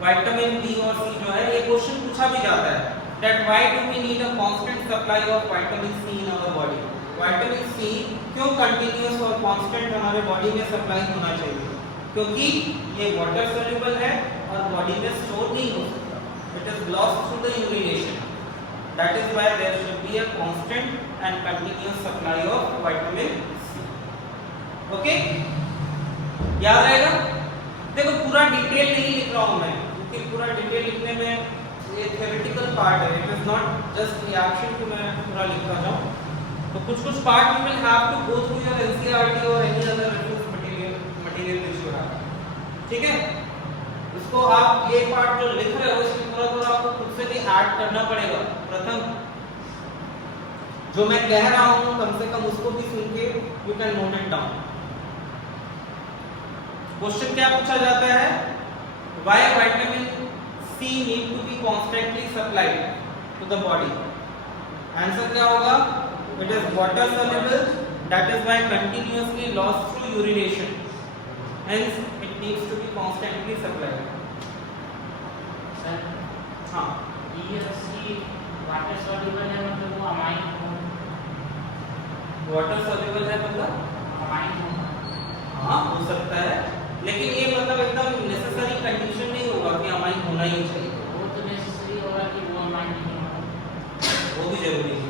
Vitamin B और सी जो है, ये क्वेश्चन पूछा भी जाता है that why do we need a constant supply of vitamin C in our body। Vitamin C क्यों continuous और कांस्टेंट हमारे बॉडी में सप्लाई होना चाहिए? क्योंकि ये वाटर सॉल्युबल है और बॉडी में स्टोर नहीं हो सकता, it is lost through the urination, that is why there should be a constant and continuous supply of vitamin C. Okay, याद रहेगा। देखो पूरा डिटेल नहीं लिख रहा हूं मैं, क्योंकि पूरा डिटेल लिखने में ये थ्योरेटिकल पार्ट है, it is not just reaction कि मैं पूरा लिखता जाऊं। तो कुछ part you will have to go through your NCERT और any other reference material which you have, ठीक है। इसको आप ये पार्ट जो लिख रहे हो इसमें थोड़ा आपको खुद से भी ऐड करना पड़ेगा। प्रथम जो मैं कह रहा हूं कम से कम उसको भी सुन के you can note it down. Question क्या पूछा जाता है, why vitamin C need to be constantly supplied to the body. Answer क्या होगा, it is water soluble, that is why continuously lost through urination, hence it needs to be constantly supplied. Sir हाँ, EFC water soluble है मतलब वो amine water soluble है मतलब amine हाँ हो सकता है, लेकिन ये मतलब एकदम नेसेसरी कंडीशन नहीं होगा कि अमाइन होना ही चाहिए, वो तो नेसेसरी होगा कि वो अमाइन नहीं होगा, वो भी जरूरी है।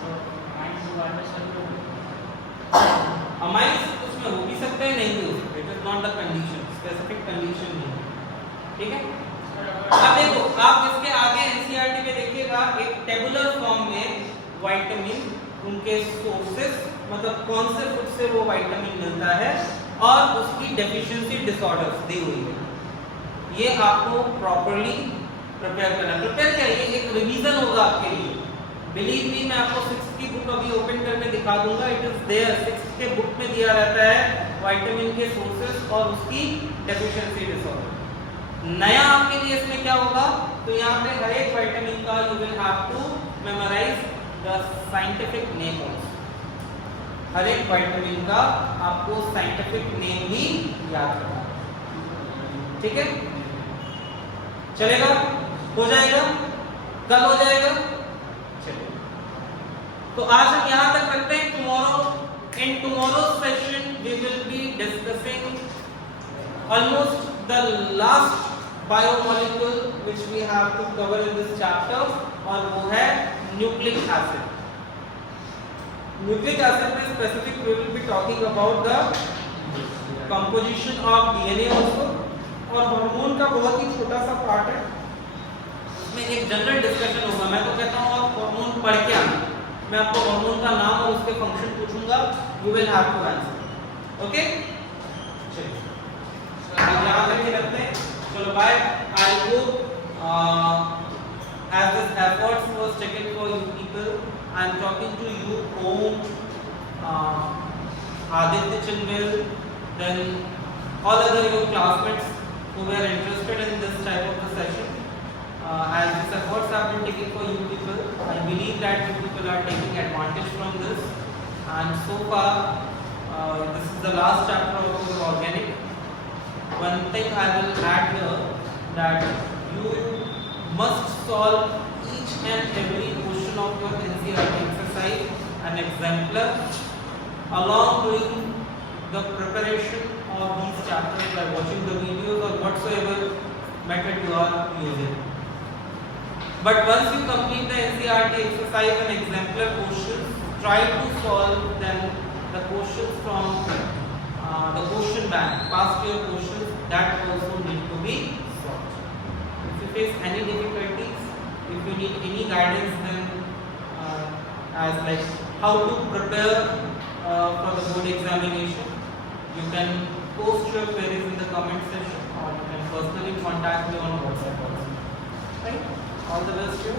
तो अमाइन से वाटर सॉल्युबल अमाइंस उसमें हो भी सकते हैं, नहीं भी हो सकते, it is not the condition, specific condition नहीं है, ठीक है। अब देखो आप इसके आगे एनसीईआरटी में देखिएगा एक टेबुलर फॉर्म में विटामिन, उनके सोर्सेस, मतलब कौन से फूड से वो विटामिन मिलता है और उसकी डेफिशिएंसी डिसऑर्डर्स दी हुई है। ये आपको प्रॉपर्ली प्रिपेयर करना है। प्रिपेयर क्या है, ये एक रिवीजन होगा आपके लिए। बिलीव मी, मैं आपको 6th की बुक अभी ओपन करके दिखा दूंगा, इट इज देयर, 6th के बुक में दिया रहता है विटामिन के सोर्सेस और उसकी डेफिशिएंसी डिसऑर्डर। नया आपके लिए इसमें क्या होगा, तो यहाँ पे हर एक विटामिन का you will have to memorise the scientific name also. हर एक विटामिन का आपको साइंटिफिक नेम भी याद रखना है, ठीक है। चलेगा, हो जाएगा, कल हो जाएगा, चलिए। तो आज हम यहाँ तक रखते हैं। Tomorrow in tomorrow session we will be discussing almost the last biomolecule which we have to cover in this chapter, और वो है न्यूक्लिक एसिड। न्यूक्लिक एसिड में specific we will be talking about the composition of DNA also, और hormone का बहुत ही छोटा सा part है, उसमें एक जनरल डिस्कशन होगा। मैं तो कहता हूँ आप हार्मोन पढ़ के आना, मैं आपको हार्मोन का नाम और उसके फंक्शन पूछूंगा, you will have to answer, okay. चलिए यहाँ तक ही रखते हैं, चलो bye. I hope as this efforts was taken for you people, I am talking to you Om, Aditya Chinmay, then all other your classmates who were interested in this type of the session. As these efforts have been taken for you people, I believe that you people are taking advantage from this, and so far this is the last chapter of your organic. One thing I will add here, that you must solve each and every question of your NCERT exercise and exemplar along doing the preparation of these chapters by watching the videos or whatsoever method you are using. But once you complete the NCERT exercise and exemplar questions, try to solve them, the questions from the question bank, past year questions, that also need to be solved. If you face any difficulties, if you need any guidance, then as like how to prepare for the board examination, you can post your queries in the comment section, or you can personally contact me on WhatsApp also. Right? All the best to you.